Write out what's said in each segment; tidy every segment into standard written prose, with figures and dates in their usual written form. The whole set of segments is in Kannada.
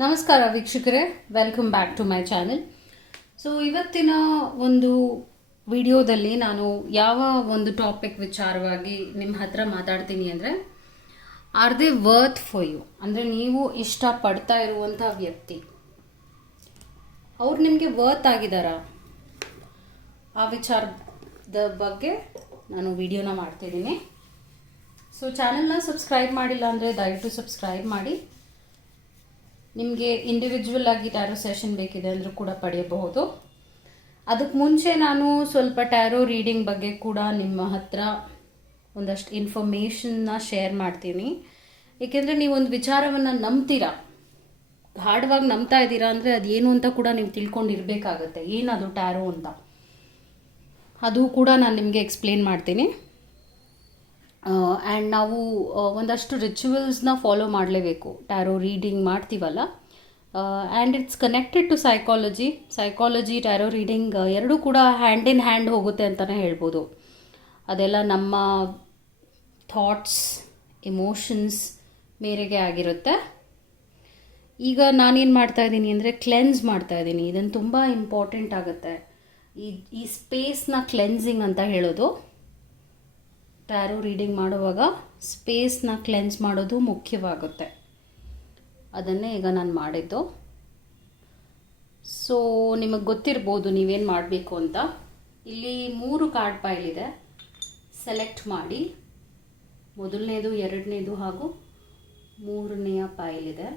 ನಮಸ್ಕಾರ ವೀಕ್ಷಕರೇ, welcome back to my channel. So ಇವತ್ತಿನ ಒಂದು ವಿಡಿಯೋದಲ್ಲಿ ನಾನು ಯಾವ ಒಂದು ಟಾಪಿಕ್ ವಿಚಾರವಾಗಿ ನಿಮ್ಮ ಹತ್ರ ಮಾತಾಡ್ತೀನಿ ಅಂದರೆ, are they worth for you? ಅಂದರೆ ನೀವು ಇಷ್ಟಪಡ್ತಾ ಇರುವಂಥ ವ್ಯಕ್ತಿ ಅವ್ರು ನಿಮಗೆ ವರ್ತ್ ಆಗಿದ್ದಾರಾ? ಆ ವಿಚಾರದ ಬಗ್ಗೆ ನಾನು ವಿಡಿಯೋನ ಮಾಡ್ತಿದ್ದೀನಿ. ಸೊ ಚಾನೆಲ್ನ ಸಬ್ಸ್ಕ್ರೈಬ್ ಮಾಡಿಲ್ಲ ಅಂದರೆ ದಯವಿಟ್ಟು ಸಬ್ಸ್ಕ್ರೈಬ್ ಮಾಡಿ. ನಿಮಗೆ ಇಂಡಿವಿಜುವಲ್ ಆಗಿ ಟ್ಯಾರೋ ಸೆಷನ್ ಬೇಕಿದೆ ಅಂದರೂ ಕೂಡ ಪಡೆಯಬಹುದು. ಅದಕ್ಕೆ ಮುಂಚೆ ನಾನು ಸ್ವಲ್ಪ ಟ್ಯಾರೋ ರೀಡಿಂಗ್ ಬಗ್ಗೆ ಕೂಡ ನಿಮ್ಮ ಹತ್ರ ಒಂದಷ್ಟು ಇನ್ಫಾರ್ಮೇಷನ್ನ ಶೇರ್ ಮಾಡ್ತೀನಿ. ಏಕೆಂದರೆ ನೀವೊಂದು ವಿಚಾರವನ್ನು ನಂಬ್ತೀರಾ, ಗಾಢವಾಗಿ ನಂಬ್ತಾ ಇದ್ದೀರಾ ಅಂದರೆ ಅದೇನು ಅಂತ ಕೂಡ ನೀವು ತಿಳ್ಕೊಂಡಿರಬೇಕಾಗತ್ತೆ. ಏನದು ಟ್ಯಾರೋ ಅಂತ ಅದು ಕೂಡ ನಾನು ನಿಮಗೆ ಎಕ್ಸ್ಪ್ಲೇನ್ ಮಾಡ್ತೀನಿ. ಆ್ಯಂಡ್ ನಾವು ಒಂದಷ್ಟು ರಿಚುವಲ್ಸ್ನ ಫಾಲೋ ಮಾಡಲೇಬೇಕು. ಟ್ಯಾರೋ ರೀಡಿಂಗ್ ಮಾಡ್ತೀವಲ್ಲ, and it's connected to psychology tarot reading ಎರಡೂ ಕೂಡ ಹ್ಯಾಂಡ್ ಇನ್ ಹ್ಯಾಂಡ್ ಹೋಗುತ್ತೆ ಅಂತಲೇ ಹೇಳ್ಬೋದು. ಅದೆಲ್ಲ ನಮ್ಮ ಥಾಟ್ಸ್, ಎಮೋಷನ್ಸ್ ಮೇರೆಗೆ ಆಗಿರುತ್ತೆ. ಈಗ ನಾನೇನು ಮಾಡ್ತಾಯಿದ್ದೀನಿ ಅಂದರೆ ಕ್ಲೆನ್ಸ್ ಮಾಡ್ತಾಯಿದ್ದೀನಿ. ಇದನ್ನು ತುಂಬ ಇಂಪಾರ್ಟೆಂಟ್ ಆಗುತ್ತೆ. ಈ ಸ್ಪೇಸ್ನ ಕ್ಲೆನ್ಸಿಂಗ್ ಅಂತ ಹೇಳೋದು. ಟ್ಯಾರೋ ರೀಡಿಂಗ್ ಮಾಡುವಾಗ ಸ್ಪೇಸ್ನ ಕ್ಲೆನ್ಸ್ ಮಾಡೋದು ಮುಖ್ಯವಾಗುತ್ತೆ. ಅದನ್ನೇ ಈಗ ನಾನು ಮಾಡಿದ್ದು. ಸೊ ನಿಮಗೆ ಗೊತ್ತಿರ್ಬೋದು ನೀವೇನು ಮಾಡಬೇಕು ಅಂತ. ಇಲ್ಲಿ 3 ಕಾರ್ಡ್ ಪೈಲ್ ಇದೆ. ಸೆಲೆಕ್ಟ್ ಮಾಡಿ. ಮೊದಲನೇದು, ಎರಡನೇದು ಹಾಗೂ 3ನೇಯ ಪೈಲ್ ಇದೆ.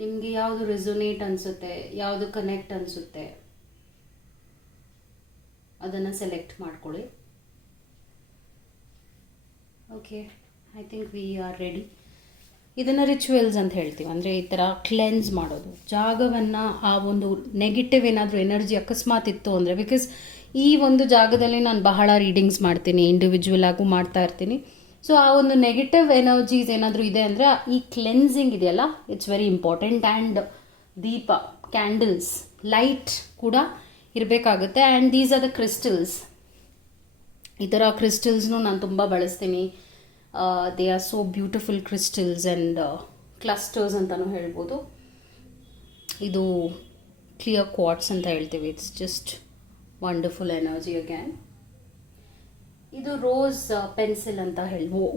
ನಿಮಗೆ ಯಾವುದು ರೆಸೊನೇಟ್ ಅನಿಸುತ್ತೆ, ಯಾವುದು ಕನೆಕ್ಟ್ ಅನಿಸುತ್ತೆ ಅದನ್ನು ಸೆಲೆಕ್ಟ್ ಮಾಡ್ಕೊಳ್ಳಿ. Okay, I think we are ready. ಇದನ್ನು ರಿಚುವಲ್ಸ್ ಅಂತ ಹೇಳ್ತೀವಿ. ಅಂದರೆ ಈ ಥರ ಕ್ಲೆನ್ಸ್ ಮಾಡೋದು ಜಾಗವನ್ನು. ಆ ಒಂದು ನೆಗೆಟಿವ್ ಏನಾದರೂ ಎನರ್ಜಿ ಅಕಸ್ಮಾತ್ ಇತ್ತು ಅಂದರೆ, ಬಿಕಾಸ್ ಈ ಒಂದು ಜಾಗದಲ್ಲಿ ನಾನು ಬಹಳ ರೀಡಿಂಗ್ಸ್ ಮಾಡ್ತೀನಿ, ಇಂಡಿವಿಜುವಲ್ ಆಗು ಮಾಡ್ತಾ ಇರ್ತೀನಿ. ಸೊ ಆ ಒಂದು ನೆಗೆಟಿವ್ ಎನರ್ಜೀಸ್ ಏನಾದರೂ ಇದೆ ಅಂದರೆ ಈ ಕ್ಲೆನ್ಸಿಂಗ್ ಇದೆಯಲ್ಲ, it's very important. And Deepa, candles, light ಕೂಡ ಇರಬೇಕಾಗುತ್ತೆ. And these are the crystals. ಈ ಥರ ಕ್ರಿಸ್ಟಲ್ಸ್ನು ನಾನು ತುಂಬ ಬಳಸ್ತೀನಿ. They are so beautiful crystals and clusters ಅಂತಲೂ ಹೇಳ್ಬೋದು. ಇದು ಕ್ಲಿಯರ್ ಕ್ವಾರ್ಟ್ಸ್ ಅಂತ ಹೇಳ್ತೀವಿ. It's just wonderful energy again. ಇದು ರೋಸ್ ಪೆನ್ಸಿಲ್ ಅಂತ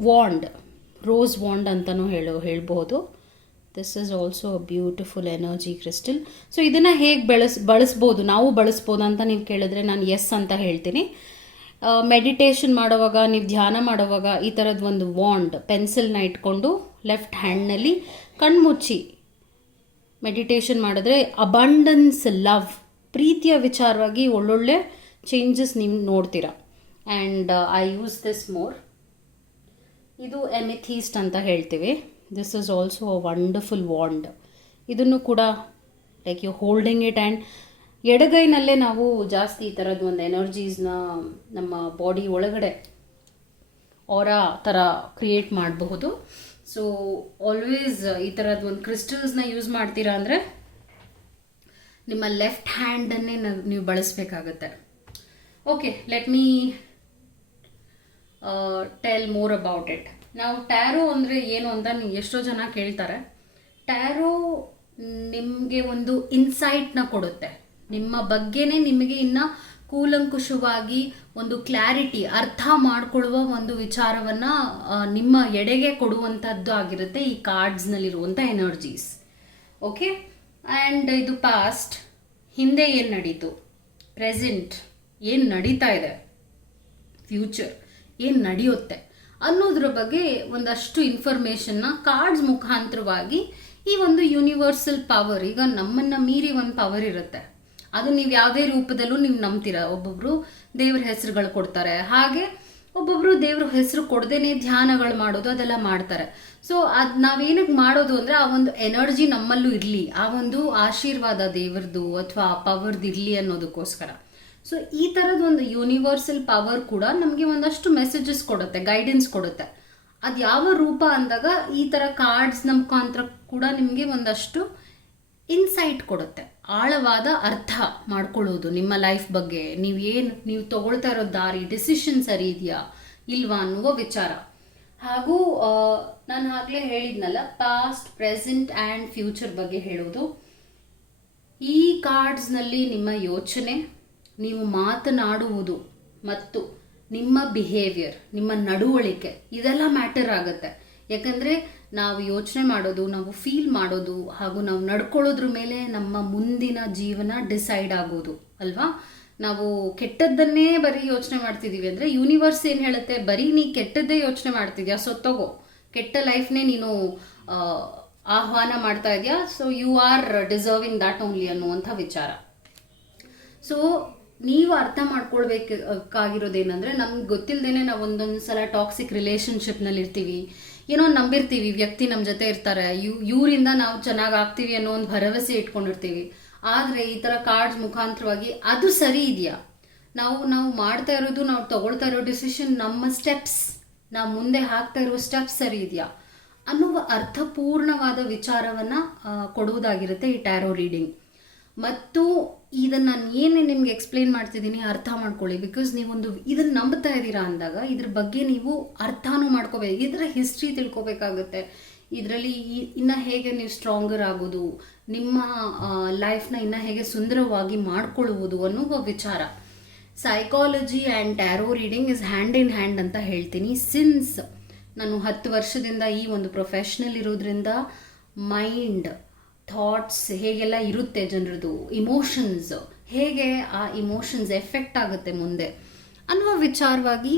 ವಾಂಡ್, ರೋಸ್ ವಾಂಡ್ ಅಂತಲೂ ಹೇಳ್ಬೋದು. This is also a beautiful energy crystal. So ಇದನ್ನು ಹೇಗೆ ಬಳಸ್ಬೋದು, ನಾವು ಬಳಸ್ಬೋದು ಅಂತ ನೀವು ಕೇಳಿದ್ರೆ ನಾನು ಎಸ್ ಅಂತ ಹೇಳ್ತೀನಿ. ಮೆಡಿಟೇಷನ್ ಮಾಡುವಾಗ, ನೀವು ಧ್ಯಾನ ಮಾಡುವಾಗ ಈ ಥರದ್ದು ಒಂದು ವಾಂಡ್ ಪೆನ್ಸಿಲ್ನ ಇಟ್ಕೊಂಡು ಲೆಫ್ಟ್ ಹ್ಯಾಂಡ್ನಲ್ಲಿ ಕಣ್ಮುಚ್ಚಿ ಮೆಡಿಟೇಷನ್ ಮಾಡಿದ್ರೆ ಅಬಂಡನ್ಸ್, ಲವ್, ಪ್ರೀತಿಯ ವಿಚಾರವಾಗಿ ಒಳ್ಳೊಳ್ಳೆ ಚೇಂಜಸ್ ನೀವು ನೋಡ್ತೀರಾ. And I use this more. ಇದು ಎಮಿಥೀಸ್ಟ್ ಅಂತ ಹೇಳ್ತೀವಿ. This is also a wonderful wand. ಇದನ್ನು ಕೂಡ like you holding it. And ಎಡಗೈನಲ್ಲೇ ನಾವು ಜಾಸ್ತಿ ಈ ಥರದ್ದು ಒಂದು ಎನರ್ಜೀಸ್ನ ನಮ್ಮ ಬಾಡಿ ಒಳಗಡೆ ಆರಾ ಥರ ಕ್ರಿಯೇಟ್ ಮಾಡಬಹುದು. ಸೊ ಆಲ್ವೇಸ್ ಈ ಥರದ್ದು ಒಂದು ಕ್ರಿಸ್ಟಲ್ಸ್ನ ಯೂಸ್ ಮಾಡ್ತೀರಾ ಅಂದರೆ ನಿಮ್ಮ ಲೆಫ್ಟ್ ಹ್ಯಾಂಡನ್ನೇ ನೀವು ಬಳಸಬೇಕಾಗತ್ತೆ. Okay, let me tell more about it. ನಾವು ಟ್ಯಾರೋ ಅಂದರೆ ಏನು ಅಂತ ನೀವು ಎಷ್ಟೋ ಜನ ಕೇಳ್ತಾರೆ. ಟ್ಯಾರೋ ನಿಮಗೆ ಒಂದು ಇನ್ಸೈಟ್ನ ಕೊಡುತ್ತೆ. ನಿಮ್ಮ ಬಗ್ಗೆನೇ ನಿಮಗೆ ಇನ್ನು ಕೂಲಂಕುಷವಾಗಿ ಒಂದು ಕ್ಲಾರಿಟಿ, ಅರ್ಥ ಮಾಡಿಕೊಳ್ಳುವ ಒಂದು ವಿಚಾರವನ್ನು ನಿಮ್ಮ ಎಡೆಗೆ ಕೊಡುವಂಥದ್ದು ಆಗಿರುತ್ತೆ ಈ ಕಾರ್ಡ್ಸ್ನಲ್ಲಿರುವಂಥ ಎನರ್ಜೀಸ್. ಓಕೆ, ಆ್ಯಂಡ್ ಇದು ಪಾಸ್ಟ್, ಹಿಂದೆ ಏನು ನಡೀತು, ಪ್ರೆಸೆಂಟ್ ಏನು ನಡೀತಾ ಇದೆ, ಫ್ಯೂಚರ್ ಏನು ನಡೆಯುತ್ತೆ ಅನ್ನೋದ್ರ ಬಗ್ಗೆ ಒಂದಷ್ಟು ಇನ್ಫಾರ್ಮೇಷನ್ನ ಕಾರ್ಡ್ಸ್ ಮುಖಾಂತರವಾಗಿ ಈ ಒಂದು ಯೂನಿವರ್ಸಲ್ ಪವರ್, ಈಗ ನಮ್ಮನ್ನು ಮೀರಿ ಒಂದು ಪವರ್ ಇರುತ್ತೆ. ಅದು ನೀವು ಯಾವುದೇ ರೂಪದಲ್ಲೂ ನೀವು ನಂಬ್ತೀರಾ. ಒಬ್ಬೊಬ್ರು ದೇವ್ರ ಹೆಸರುಗಳು ಕೊಡ್ತಾರೆ, ಹಾಗೆ ಒಬ್ಬೊಬ್ರು ದೇವ್ರ ಹೆಸರು ಕೊಡದೇನೆ ಧ್ಯಾನಗಳು ಮಾಡೋದು ಅದೆಲ್ಲ ಮಾಡ್ತಾರೆ. ಸೊ ಅದು ನಾವೇನಕ್ಕೆ ಮಾಡೋದು ಅಂದರೆ ಆ ಒಂದು ಎನರ್ಜಿ ನಮ್ಮಲ್ಲೂ ಇರಲಿ, ಆ ಒಂದು ಆಶೀರ್ವಾದ ದೇವ್ರದ್ದು ಅಥವಾ ಆ ಪವರ್ದು ಇರಲಿ ಅನ್ನೋದಕ್ಕೋಸ್ಕರ. ಸೊ ಈ ಥರದ ಒಂದು ಯೂನಿವರ್ಸಲ್ ಪವರ್ ಕೂಡ ನಮಗೆ ಒಂದಷ್ಟು ಮೆಸೇಜಸ್ ಕೊಡುತ್ತೆ, ಗೈಡೆನ್ಸ್ ಕೊಡುತ್ತೆ. ಅದು ಯಾವ ರೂಪ ಅಂದಾಗ ಈ ಥರ ಕಾರ್ಡ್ಸ್ನ ಮುಖಾಂತರ ಕೂಡ ನಿಮಗೆ ಒಂದಷ್ಟು ಇನ್ಸೈಟ್ ಕೊಡುತ್ತೆ, ಆಳವಾದ ಅರ್ಥ ಮಾಡ್ಕೊಳ್ಳೋದು ನಿಮ್ಮ ಲೈಫ್ ಬಗ್ಗೆ. ನೀವು ತಗೊಳ್ತಾ ಇರೋ ದಾರಿ, ಡಿಸಿಷನ್ ಸರಿ ಇದೆಯಾ ಇಲ್ವಾ ಅನ್ನುವ ವಿಚಾರ. ಹಾಗೂ ನಾನು ಆಗಲೇ ಹೇಳಿದ್ನಲ್ಲ, ಪಾಸ್ಟ್, ಪ್ರೆಸೆಂಟ್ ಆ್ಯಂಡ್ ಫ್ಯೂಚರ್ ಬಗ್ಗೆ ಹೇಳೋದು. ಈ ಕಾರ್ಡ್ಸ್ನಲ್ಲಿ ನಿಮ್ಮ ಯೋಚನೆ, ನೀವು ಮಾತನಾಡುವುದು ಮತ್ತು ನಿಮ್ಮ ಬಿಹೇವಿಯರ್, ನಿಮ್ಮ ನಡವಳಿಕೆ ಇದೆಲ್ಲ ಮ್ಯಾಟರ್ ಆಗುತ್ತೆ. ಯಾಕಂದರೆ ನಾವು ಯೋಚನೆ ಮಾಡೋದು, ನಾವು ಫೀಲ್ ಮಾಡೋದು ಹಾಗೂ ನಾವು ನಡ್ಕೊಳ್ಳೋದ್ರ ಮೇಲೆ ನಮ್ಮ ಮುಂದಿನ ಜೀವನ ಡಿಸೈಡ್ ಆಗೋದು ಅಲ್ವಾ. ನಾವು ಕೆಟ್ಟದ್ದನ್ನೇ ಬರೀ ಯೋಚನೆ ಮಾಡ್ತಿದ್ದೀವಿ ಅಂದರೆ ಯೂನಿವರ್ಸ್ ಏನು ಹೇಳುತ್ತೆ, ಬರೀ ನೀ ಕೆಟ್ಟದ್ದೇ ಯೋಚನೆ ಮಾಡ್ತಿದ್ಯಾ, ಸೊತ್ತೋಗೋ, ಕೆಟ್ಟ ಲೈಫ್ನೇ ನೀನು ಆಹ್ವಾನ ಮಾಡ್ತಾ ಇದೆಯಾ, so you are deserving that only ಅನ್ನುವಂಥ ವಿಚಾರ. ಸೊ ನೀವು ಅರ್ಥ ಮಾಡ್ಕೊಳ್ಬೇಕಾಗಿರೋದೇನೆಂದರೆ, ನಮ್ಗೆ ಗೊತ್ತಿಲ್ಲದೇನೆ ನಾವು ಒಂದೊಂದು ಸಲ ಟಾಕ್ಸಿಕ್ ರಿಲೇಷನ್ಶಿಪ್ನಲ್ಲಿ ಇರ್ತೀವಿ, ಏನೋ ನಂಬಿರ್ತೀವಿ, ವ್ಯಕ್ತಿ ನಮ್ಮ ಜೊತೆ ಇರ್ತಾರೆ, ಇವರಿಂದ ನಾವು ಚೆನ್ನಾಗಿ ಆಗ್ತೀವಿ ಅನ್ನೋ ಒಂದು ಭರವಸೆ ಇಟ್ಕೊಂಡಿರ್ತೀವಿ. ಆದರೆ ಈ ಥರ ಕಾರ್ಡ್ಸ್ ಮುಖಾಂತರವಾಗಿ ಅದು ಸರಿ ಇದೆಯಾ, ನಾವು ಮಾಡ್ತಾ ಇರೋದು, ನಾವು ತಗೊಳ್ತಾ ಇರೋ ಡಿಸಿಷನ್, ನಮ್ಮ ಸ್ಟೆಪ್ಸ್, ನಾವು ಮುಂದೆ ಹಾಕ್ತಾ ಇರೋ ಸ್ಟೆಪ್ಸ್ ಸರಿ ಇದೆಯಾ ಅನ್ನುವ ಅರ್ಥಪೂರ್ಣವಾದ ವಿಚಾರವನ್ನು ಕೊಡುವುದಾಗಿರುತ್ತೆ ಈ ಟ್ಯಾರೋ ರೀಡಿಂಗ್. ಮತ್ತು ಇದನ್ನು ನಾನು ಏನೇ ನಿಮ್ಗೆ ಎಕ್ಸ್ಪ್ಲೇನ್ ಮಾಡ್ತಿದ್ದೀನಿ ಅರ್ಥ ಮಾಡ್ಕೊಳ್ಳಿ. ಬಿಕಾಸ್ ನೀವೊಂದು ಇದನ್ನು ನಂಬ್ತಾ ಇದ್ದೀರಾ ಅಂದಾಗ ಇದ್ರ ಬಗ್ಗೆ ನೀವು ಅರ್ಥನೂ ಮಾಡ್ಕೋಬೇಕು, ಇದರ ಹಿಸ್ಟ್ರಿ ತಿಳ್ಕೊಬೇಕಾಗುತ್ತೆ. ಇದರಲ್ಲಿ ಇನ್ನು ಹೇಗೆ ನೀವು ಸ್ಟ್ರಾಂಗರ್ ಆಗೋದು, ನಿಮ್ಮ ಲೈಫ್ನ ಇನ್ನು ಹೇಗೆ ಸುಂದರವಾಗಿ ಮಾಡ್ಕೊಳ್ಳುವುದು ಅನ್ನುವ ವಿಚಾರ. Psychology and taro reading is hand in hand ಅಂತ ಹೇಳ್ತೀನಿ. ಸಿನ್ಸ್ ನಾನು 10 ವರ್ಷದಿಂದ ಈ ಒಂದು ಪ್ರೊಫೆಷ್ನಲ್ ಇರೋದ್ರಿಂದ ಮೈಂಡ್, ಥಾಟ್ಸ್ ಹೇಗೆಲ್ಲ ಇರುತ್ತೆ ಜನರದು, ಇಮೋಷನ್ಸ್ ಹೇಗೆ ಆ ಇಮೋಷನ್ಸ್ ಎಫೆಕ್ಟ್ ಆಗುತ್ತೆ ಮುಂದೆ ಅನ್ನುವ ವಿಚಾರವಾಗಿ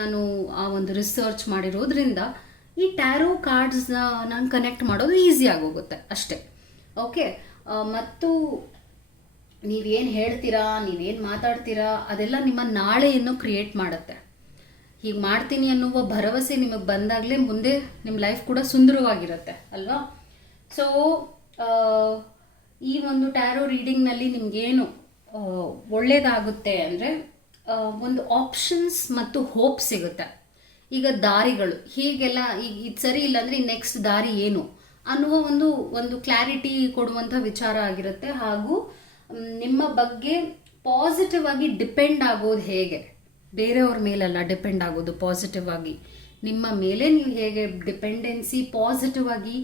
ನಾನು ಆ ಒಂದು ರಿಸರ್ಚ್ ಮಾಡಿರೋದ್ರಿಂದ ಈ ಟ್ಯಾರೋ ಕಾರ್ಡ್ಸ್ನ ನಾನು ಕನೆಕ್ಟ್ ಮಾಡೋದು ಈಸಿ ಆಗೋಗುತ್ತೆ ಅಷ್ಟೇ. ಓಕೆ, ಮತ್ತು ನೀವೇನು ಹೇಳ್ತೀರಾ, ನೀವೇನು ಮಾತಾಡ್ತೀರಾ ಅದೆಲ್ಲ ನಿಮ್ಮ ನಾಳೆಯನ್ನು ಕ್ರಿಯೇಟ್ ಮಾಡುತ್ತೆ. ಹೀಗೆ ಮಾಡ್ತೀನಿ ಅನ್ನುವ ಭರವಸೆ ನಿಮಗೆ ಬಂದಾಗಲೇ ಮುಂದೆ ನಿಮ್ಮ ಲೈಫ್ ಕೂಡ ಸುಂದರವಾಗಿರುತ್ತೆ ಅಲ್ವಾ. ಸೊ ಈ ಒಂದು ಟ್ಯಾರೋ ರೀಡಿಂಗ್ನಲ್ಲಿ ನಿಮಗೇನು ಒಳ್ಳೆಯದಾಗುತ್ತೆ ಅಂದರೆ ಒಂದು ಆಪ್ಷನ್ಸ್ ಮತ್ತು ಹೋಪ್ ಸಿಗುತ್ತೆ. ಈಗ ದಾರಿಗಳು ಹೀಗೆಲ್ಲ, ಈಗ ಇದು ಸರಿ ಇಲ್ಲ ಅಂದರೆ ನೆಕ್ಸ್ಟ್ ದಾರಿ ಏನು ಅನ್ನುವ ಒಂದು ಕ್ಲಾರಿಟಿ ಕೊಡುವಂಥ ವಿಚಾರ ಆಗಿರುತ್ತೆ. ಹಾಗೂ ನಿಮ್ಮ ಬಗ್ಗೆ ಪಾಸಿಟಿವ್ ಆಗಿ ಡಿಪೆಂಡ್ ಆಗೋದು ಹೇಗೆ, ಬೇರೆಯವ್ರ ಮೇಲೆಲ್ಲ ಡಿಪೆಂಡ್ ಆಗೋದು, ಪಾಸಿಟಿವ್ ಆಗಿ ನಿಮ್ಮ ಮೇಲೆ ನೀವು ಹೇಗೆ ಡಿಪೆಂಡೆನ್ಸಿ ಪಾಸಿಟಿವ್ ಆಗಿ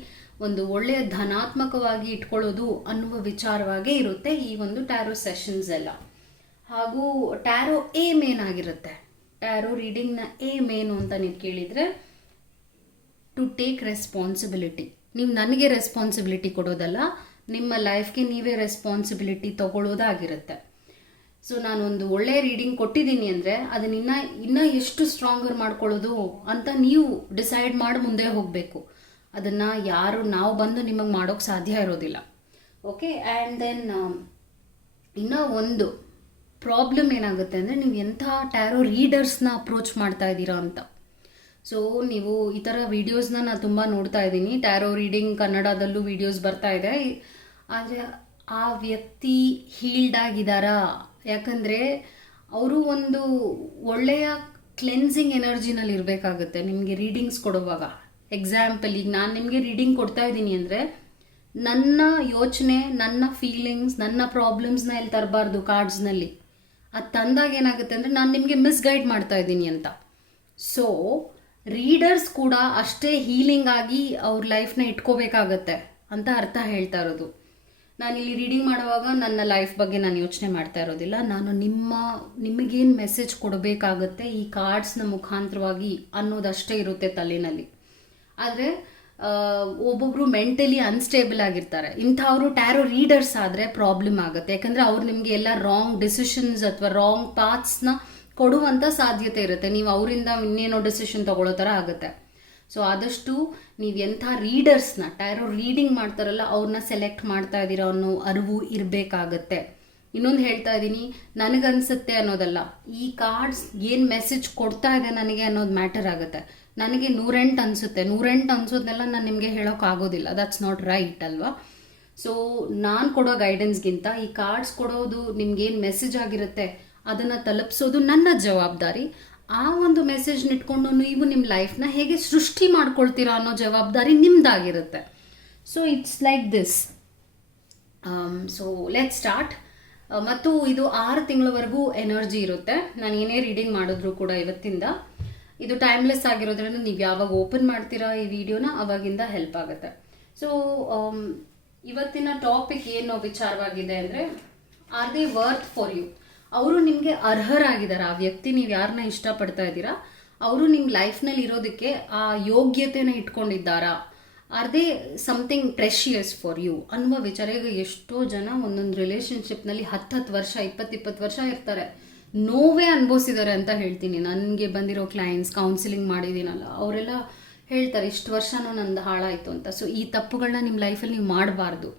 ಒಂದು ಒಳ್ಳೆಯ ಧನಾತ್ಮಕವಾಗಿ ಇಟ್ಕೊಳ್ಳೋದು ಅನ್ನುವ ವಿಚಾರವಾಗೇ ಇರುತ್ತೆ ಈ ಒಂದು ಟ್ಯಾರೋ ಸೆಷನ್ಸ್ ಎಲ್ಲ. ಹಾಗೂ ಟ್ಯಾರೋ ಏಮ್ ಏನಾಗಿರುತ್ತೆ, ಟ್ಯಾರೋ ರೀಡಿಂಗ್ನ ಏಮ್ ಏನು ಅಂತ ನೀವು ಕೇಳಿದರೆ, ಟು ಟೇಕ್ ರೆಸ್ಪಾನ್ಸಿಬಿಲಿಟಿ. ನೀವು ನನಗೆ ರೆಸ್ಪಾನ್ಸಿಬಿಲಿಟಿ ಕೊಡೋದಲ್ಲ, ನಿಮ್ಮ ಲೈಫ್ಗೆ ನೀವೇ ರೆಸ್ಪಾನ್ಸಿಬಿಲಿಟಿ ತಗೊಳ್ಳೋದಾಗಿರುತ್ತೆ. ಸೊ ನಾನೊಂದು ಒಳ್ಳೆಯ ರೀಡಿಂಗ್ ಕೊಟ್ಟಿದ್ದೀನಿ ಅಂದರೆ ಅದನ್ನ ಇನ್ನೂ ಎಷ್ಟು ಸ್ಟ್ರಾಂಗರ್ ಮಾಡ್ಕೊಳ್ಳೋದು ಅಂತ ನೀವು ಡಿಸೈಡ್ ಮಾಡಿ ಮುಂದೆ ಹೋಗಬೇಕು. ಅದನ್ನು ನಾವು ಬಂದು ನಿಮಗೆ ಮಾಡೋಕ್ಕೆ ಸಾಧ್ಯ ಇರೋದಿಲ್ಲ. ಓಕೆ, ಆ್ಯಂಡ್ ದೆನ್ ಇನ್ನೂ ಒಂದು ಪ್ರಾಬ್ಲಮ್ ಏನಾಗುತ್ತೆ ಅಂದರೆ, ನೀವು ಎಂಥ ಟ್ಯಾರೋ ರೀಡರ್ಸ್ನ ಅಪ್ರೋಚ್ ಮಾಡ್ತಾ ಇದ್ದೀರಾ ಅಂತ. ಸೊ ನೀವು ಈ ಥರ ವೀಡಿಯೋಸ್ನ ನಾನು ತುಂಬ ನೋಡ್ತಾ ಇದ್ದೀನಿ, ಟ್ಯಾರೋ ರೀಡಿಂಗ್ ಕನ್ನಡದಲ್ಲೂ ವೀಡಿಯೋಸ್ ಬರ್ತಾ ಇದೆ. ಆದರೆ ಆ ವ್ಯಕ್ತಿ ಹೀಲ್ಡ್ ಆಗಿದ್ದಾರಾ, ಯಾಕಂದರೆ ಅವರು ಒಂದು ಒಳ್ಳೆಯ ಕ್ಲೆನ್ಸಿಂಗ್ ಎನರ್ಜಿನಲ್ಲಿ ಇರಬೇಕಾಗುತ್ತೆ ನಿಮಗೆ ರೀಡಿಂಗ್ಸ್ ಕೊಡುವಾಗ. ಎಕ್ಸಾಂಪಲ್, ಈಗ ನಾನು ನಿಮಗೆ ರೀಡಿಂಗ್ ಕೊಡ್ತಾ ಇದ್ದೀನಿ ಅಂದರೆ ನನ್ನ ಯೋಚನೆ, ನನ್ನ ಫೀಲಿಂಗ್ಸ್, ನನ್ನ ಪ್ರಾಬ್ಲಮ್ಸ್ನ ಇಲ್ಲಿ ತರಬಾರ್ದು ಕಾರ್ಡ್ಸ್ನಲ್ಲಿ. ಅದು ತಂದಾಗ ಏನಾಗುತ್ತೆ ಅಂದರೆ ನಾನು ನಿಮಗೆ ಮಿಸ್ಗೈಡ್ ಮಾಡ್ತಾ ಇದ್ದೀನಿ ಅಂತ. ಸೊ ರೀಡರ್ಸ್ ಕೂಡ ಅಷ್ಟೇ ಹೀಲಿಂಗ್ ಆಗಿ ಅವ್ರ ಲೈಫ್ನ ಇಟ್ಕೋಬೇಕಾಗತ್ತೆ ಅಂತ ಅರ್ಥ ಹೇಳ್ತಾ ಇರೋದು. ನಾನಿಲ್ಲಿ ರೀಡಿಂಗ್ ಮಾಡುವಾಗ ನನ್ನ ಲೈಫ್ ಬಗ್ಗೆ ನಾನು ಯೋಚನೆ ಮಾಡ್ತಾ ಇರೋದಿಲ್ಲ, ನಾನು ನಿಮಗೇನು ಮೆಸೇಜ್ ಕೊಡಬೇಕಾಗತ್ತೆ ಈ ಕಾರ್ಡ್ಸ್ನ ಮುಖಾಂತರವಾಗಿ ಅನ್ನೋದಷ್ಟೇ ಇರುತ್ತೆ ತಲೆಯಲ್ಲಿ. ಆದರೆ ಒಬ್ಬೊಬ್ಬರು ಮೆಂಟಲಿ ಅನ್ಸ್ಟೇಬಲ್ ಆಗಿರ್ತಾರೆ, ಇಂಥವರು ಟ್ಯಾರೋ ರೀಡರ್ಸ್ ಆದರೆ ಪ್ರಾಬ್ಲಮ್ ಆಗುತ್ತೆ. ಯಾಕಂದರೆ ಅವ್ರು ನಿಮಗೆ ಎಲ್ಲ ರಾಂಗ್ ಡಿಸಿಷನ್ಸ್ ಅಥವಾ ರಾಂಗ್ ಪಾತ್ಸ್ನ ಕೊಡುವಂಥ ಸಾಧ್ಯತೆ ಇರುತ್ತೆ, ನೀವು ಅವರಿಂದ ಇನ್ನೇನೋ ಡಿಸಿಷನ್ ತಗೊಳ್ಳೋ ಥರ ಆಗುತ್ತೆ. ಸೊ ಆದಷ್ಟು ನೀವು ಎಂಥ ರೀಡರ್ಸ್ನ ಟ್ಯಾರೋ ರೀಡಿಂಗ್ ಮಾಡ್ತಾರಲ್ಲ ಅವ್ರನ್ನ ಸೆಲೆಕ್ಟ್ ಮಾಡ್ತಾ ಇದ್ದೀರಾ ಅನ್ನೋ ಅರಿವು ಇರಬೇಕಾಗತ್ತೆ. ಇನ್ನೊಂದು ಹೇಳ್ತಾ ಇದ್ದೀನಿ, ನನಗನ್ಸುತ್ತೆ ಅನ್ನೋದಲ್ಲ, ಈ ಕಾರ್ಡ್ಸ್ ಏನು ಮೆಸೇಜ್ ಕೊಡ್ತಾ ಇದೆ ನನಗೆ ಅನ್ನೋದು ಮ್ಯಾಟರ್ ಆಗುತ್ತೆ. ನನಗೆ 108 ಅನಿಸುತ್ತೆ, 108 ಅನ್ಸೋದನ್ನೆಲ್ಲ ನಾನು ನಿಮಗೆ ಹೇಳೋಕ್ಕಾಗೋದಿಲ್ಲ, ದಟ್ಸ್ ನಾಟ್ ರೈಟ್ ಅಲ್ವಾ. ಸೊ ನಾನು ಕೊಡೋ ಗೈಡೆನ್ಸ್ಗಿಂತ ಈ ಕಾರ್ಡ್ಸ್ ಕೊಡೋದು ನಿಮ್ಗೇನು ಮೆಸೇಜ್ ಆಗಿರುತ್ತೆ ಅದನ್ನು ತಲುಪಿಸೋದು ನನ್ನ ಜವಾಬ್ದಾರಿ. ಆ ಒಂದು ಮೆಸೇಜ್ನ ಇಟ್ಕೊಂಡು ನೀವು ನಿಮ್ಮ ಲೈಫ್ನ ಹೇಗೆ ಸೃಷ್ಟಿ ಮಾಡ್ಕೊಳ್ತೀರಾ ಅನ್ನೋ ಜವಾಬ್ದಾರಿ ನಿಮ್ದಾಗಿರುತ್ತೆ. So it's like this. So let start. ಮತ್ತು ಇದು 6 ತಿಂಗಳವರೆಗೂ ಎನರ್ಜಿ ಇರುತ್ತೆ, ನಾನು ಏನೇ ರೀಡಿಂಗ್ ಮಾಡಿದ್ರು ಕೂಡ ಇವತ್ತಿಂದ. ಇದು ಟೈಮ್ಲೆಸ್ ಆಗಿರೋದ್ರಿಂದ ನೀವು ಯಾವಾಗ ಓಪನ್ ಮಾಡ್ತೀರಾ ಈ ವಿಡಿಯೋನ ಅವಾಗಿಂದ ಹೆಲ್ಪ್ ಆಗುತ್ತೆ. ಸೊ ಇವತ್ತಿನ ಟಾಪಿಕ್ ಏನು ವಿಚಾರವಾಗಿದೆ ಅಂದರೆ, are they worth for you? ಅವರು ನಿಮಗೆ ಅರ್ಹರಾಗಿದ್ದಾರೆ. ಆ ವ್ಯಕ್ತಿ ನೀವು ಯಾರನ್ನ ಇಷ್ಟಪಡ್ತಾ ಇದ್ದೀರಾ ಅವರು ನಿಮ್ಮ ಲೈಫ್ನಲ್ಲಿ ಇರೋದಕ್ಕೆ ಆ ಯೋಗ್ಯತೆನ ಇಟ್ಕೊಂಡಿದ್ದಾರಾ? Are they something precious for you ಅನ್ನುವ ವಿಚಾರ. ಈಗ ಎಷ್ಟೋ ಜನ ಒಂದೊಂದು ರಿಲೇಷನ್ಶಿಪ್ನಲ್ಲಿ 10 ವರ್ಷ 20 ವರ್ಷ ಇರ್ತಾರೆ, ನೋವೇ ಅನುಭವಿಸಿದ್ದಾರೆ ಅಂತ ಹೇಳ್ತೀನಿ. ನನಗೆ ಬಂದಿರೋ ಕ್ಲೈಂಟ್ಸ್, ಕೌನ್ಸಿಲಿಂಗ್ ಮಾಡಿದ್ದೀನಲ್ಲ, ಅವರೆಲ್ಲ ಹೇಳ್ತಾರೆ ಇಷ್ಟು ವರ್ಷನೂ ನಂದು ಹಾಳಾಯಿತು ಅಂತ. ಸೊ ಈ ತಪ್ಪುಗಳನ್ನ ನಿಮ್ಮ ಲೈಫಲ್ಲಿ ನೀವು ಮಾಡಬಾರ್ದು.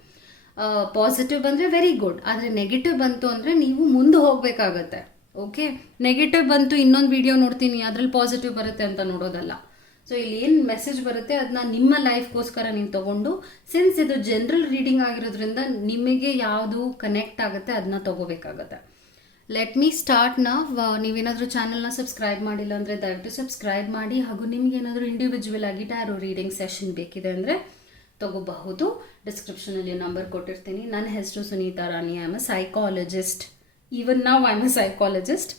ಪಾಸಿಟಿವ್ ಬಂದರೆ ವೆರಿ ಗುಡ್, ಆದರೆ ನೆಗೆಟಿವ್ ಬಂತು ಅಂದರೆ ನೀವು ಮುಂದೆ ಹೋಗಬೇಕಾಗತ್ತೆ. ಓಕೆ, ನೆಗೆಟಿವ್ ಬಂತು ಇನ್ನೊಂದು ವಿಡಿಯೋ ನೋಡ್ತೀನಿ ಅದ್ರಲ್ಲಿ ಪಾಸಿಟಿವ್ ಬರುತ್ತೆ ಅಂತ ನೋಡೋದಲ್ಲ. ಸೊ ಇಲ್ಲಿ ಏನು ಮೆಸೇಜ್ ಬರುತ್ತೆ ಅದನ್ನ ನಿಮ್ಮ ಲೈಫ್ಗೋಸ್ಕರ ನೀವು ತಗೊಂಡು, ಸಿನ್ಸ್ ಇದು ಜನರಲ್ ರೀಡಿಂಗ್ ಆಗಿರೋದ್ರಿಂದ ನಿಮಗೆ ಯಾವುದು ಕನೆಕ್ಟ್ ಆಗುತ್ತೆ ಅದನ್ನ ತಗೋಬೇಕಾಗತ್ತೆ. ಲೆಟ್ ಮೀ ಸ್ಟಾರ್ಟ್ ನಾವ್. ನೀವೇನಾದರೂ ಚಾನಲ್ನ ಸಬ್ಸ್ಕ್ರೈಬ್ ಮಾಡಿಲ್ಲ ಅಂದರೆ ದಯವಿಟ್ಟು ಸಬ್ಸ್ಕ್ರೈಬ್ ಮಾಡಿ. ಹಾಗೂ ನಿಮ್ಗೇನಾದರೂ ಇಂಡಿವಿಜುವಲ್ ಆಗಿ ಟ್ಯಾರೋ ರೀಡಿಂಗ್ ಸೆಷನ್ ಬೇಕಿದೆ ಅಂದರೆ ತಗೋಬಹುದು. ಡಿಸ್ಕ್ರಿಪ್ಷನಲ್ಲಿ ನಂಬರ್ ಕೊಟ್ಟಿರ್ತೀನಿ. ನನ್ನ ಹೆಸರು Sunita Rani. I am a psychologist. Even ನಾವು ಐ ಆಮ್ ಅ ಸೈಕಾಲಜಿಸ್ಟ್.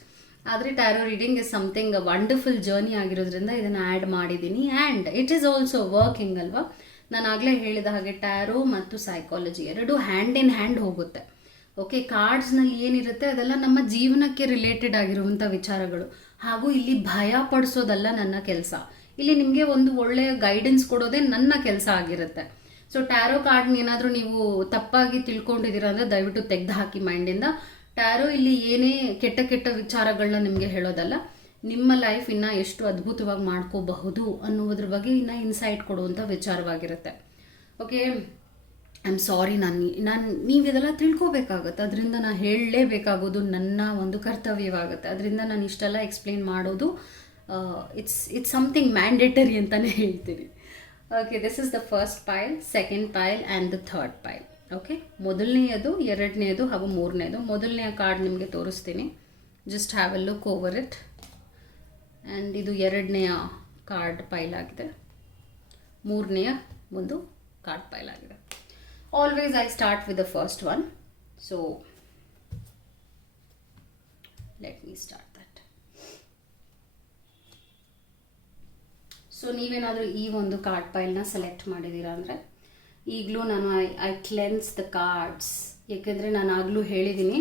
ಆದರೆ tarot reading is something wonderful journey ಆಗಿರೋದ್ರಿಂದ ಇದನ್ನು ಆ್ಯಡ್ ಮಾಡಿದ್ದೀನಿ. And it is also working ಅಲ್ವಾ. ನಾನು ಆಗಲೇ ಹೇಳಿದ ಹಾಗೆ ಟ್ಯಾರೋ ಮತ್ತು ಸೈಕಾಲಜಿ ಎರಡೂ ಹ್ಯಾಂಡ್ ಇನ್ ಹ್ಯಾಂಡ್ ಹೋಗುತ್ತೆ. ಓಕೆ, ಕಾರ್ಡ್ಸ್ನಲ್ಲಿ ಏನಿರುತ್ತೆ ಅದೆಲ್ಲ ನಮ್ಮ ಜೀವನಕ್ಕೆ ರಿಲೇಟೆಡ್ ಆಗಿರುವಂಥ ವಿಚಾರಗಳು. ಹಾಗೂ ಇಲ್ಲಿ ಭಯ ಪಡಿಸೋದಲ್ಲ ನನ್ನ ಕೆಲಸ. ಇಲ್ಲಿ ನಿಮಗೆ ಒಂದು ಒಳ್ಳೆಯ ಗೈಡೆನ್ಸ್ ಕೊಡೋದೇ ನನ್ನ ಕೆಲಸ ಆಗಿರುತ್ತೆ. ಸೊ ಟ್ಯಾರೋ ಕಾರ್ಡ್ನ ಏನಾದರೂ ನೀವು ತಪ್ಪಾಗಿ ತಿಳ್ಕೊಂಡಿದ್ದೀರಾ ಅಂದರೆ ದಯವಿಟ್ಟು ತೆಗೆದು ಹಾಕಿ ಮೈಂಡಿಂದ. ಟ್ಯಾರೋ ಇಲ್ಲಿ ಏನೇ ಕೆಟ್ಟ ಕೆಟ್ಟ ವಿಚಾರಗಳನ್ನ ನಿಮಗೆ ಹೇಳೋದಲ್ಲ, ನಿಮ್ಮ ಲೈಫ್ ಇನ್ನೂ ಎಷ್ಟು ಅದ್ಭುತವಾಗಿ ಮಾಡ್ಕೋಬಹುದು ಅನ್ನೋದ್ರ ಬಗ್ಗೆ ಇನ್ನೂ ಇನ್ಸೈಟ್ ಕೊಡುವಂಥ ವಿಚಾರವಾಗಿರುತ್ತೆ. ಓಕೆ, ಐ ಆಮ್ ಸಾರಿ, ನೀವು ಇದೆಲ್ಲ ತಿಳ್ಕೊಬೇಕಾಗತ್ತೆ. ಅದರಿಂದ ನಾನು ಹೇಳಲೇಬೇಕಾಗೋದು ನನ್ನ ಒಂದು ಕರ್ತವ್ಯವಾಗುತ್ತೆ. ಅದರಿಂದ ನಾನು ಇಷ್ಟೆಲ್ಲ ಎಕ್ಸ್ಪ್ಲೇನ್ ಮಾಡೋದು ಇಟ್ಸ್ ಸಮಥಿಂಗ್ ಮ್ಯಾಂಡೇಟರಿ ಅಂತಲೇ ಹೇಳ್ತೀನಿ. Okay, this is the first pile, second pile and the third pile. Okay, ಮೊದಲನೆಯದು, ಎರಡನೇದು ಹಾಗೂ ಮೂರನೇದು. ಮೊದಲನೆಯ ಕಾರ್ಡ್ ನಿಮಗೆ ತೋರಿಸ್ತೀನಿ. Just have a look over it. And ಇದು ಎರಡನೆಯ ಕಾರ್ಡ್ ಪೈಲ್ ಆಗಿದೆ. ಮೂರನೆಯ ಒಂದು ಕಾರ್ಡ್ ಪೈಲ್ ಆಗಿದೆ. Always I start with the first one. So let me start that. So ನೀವೇನಾದರೂ ಈ ಒಂದು ಕಾರ್ಡ್ ಪೈಲ್ನ ಸೆಲೆಕ್ಟ್ ಮಾಡಿದ್ದೀರಾ ಅಂದರೆ ಈಗಲೂ ನಾನು ಐ ಕ್ಲೆನ್ಸ್ ದ ಕಾರ್ಡ್ಸ್. ಏಕೆಂದರೆ ನಾನು ಆಗಲೂ ಹೇಳಿದ್ದೀನಿ,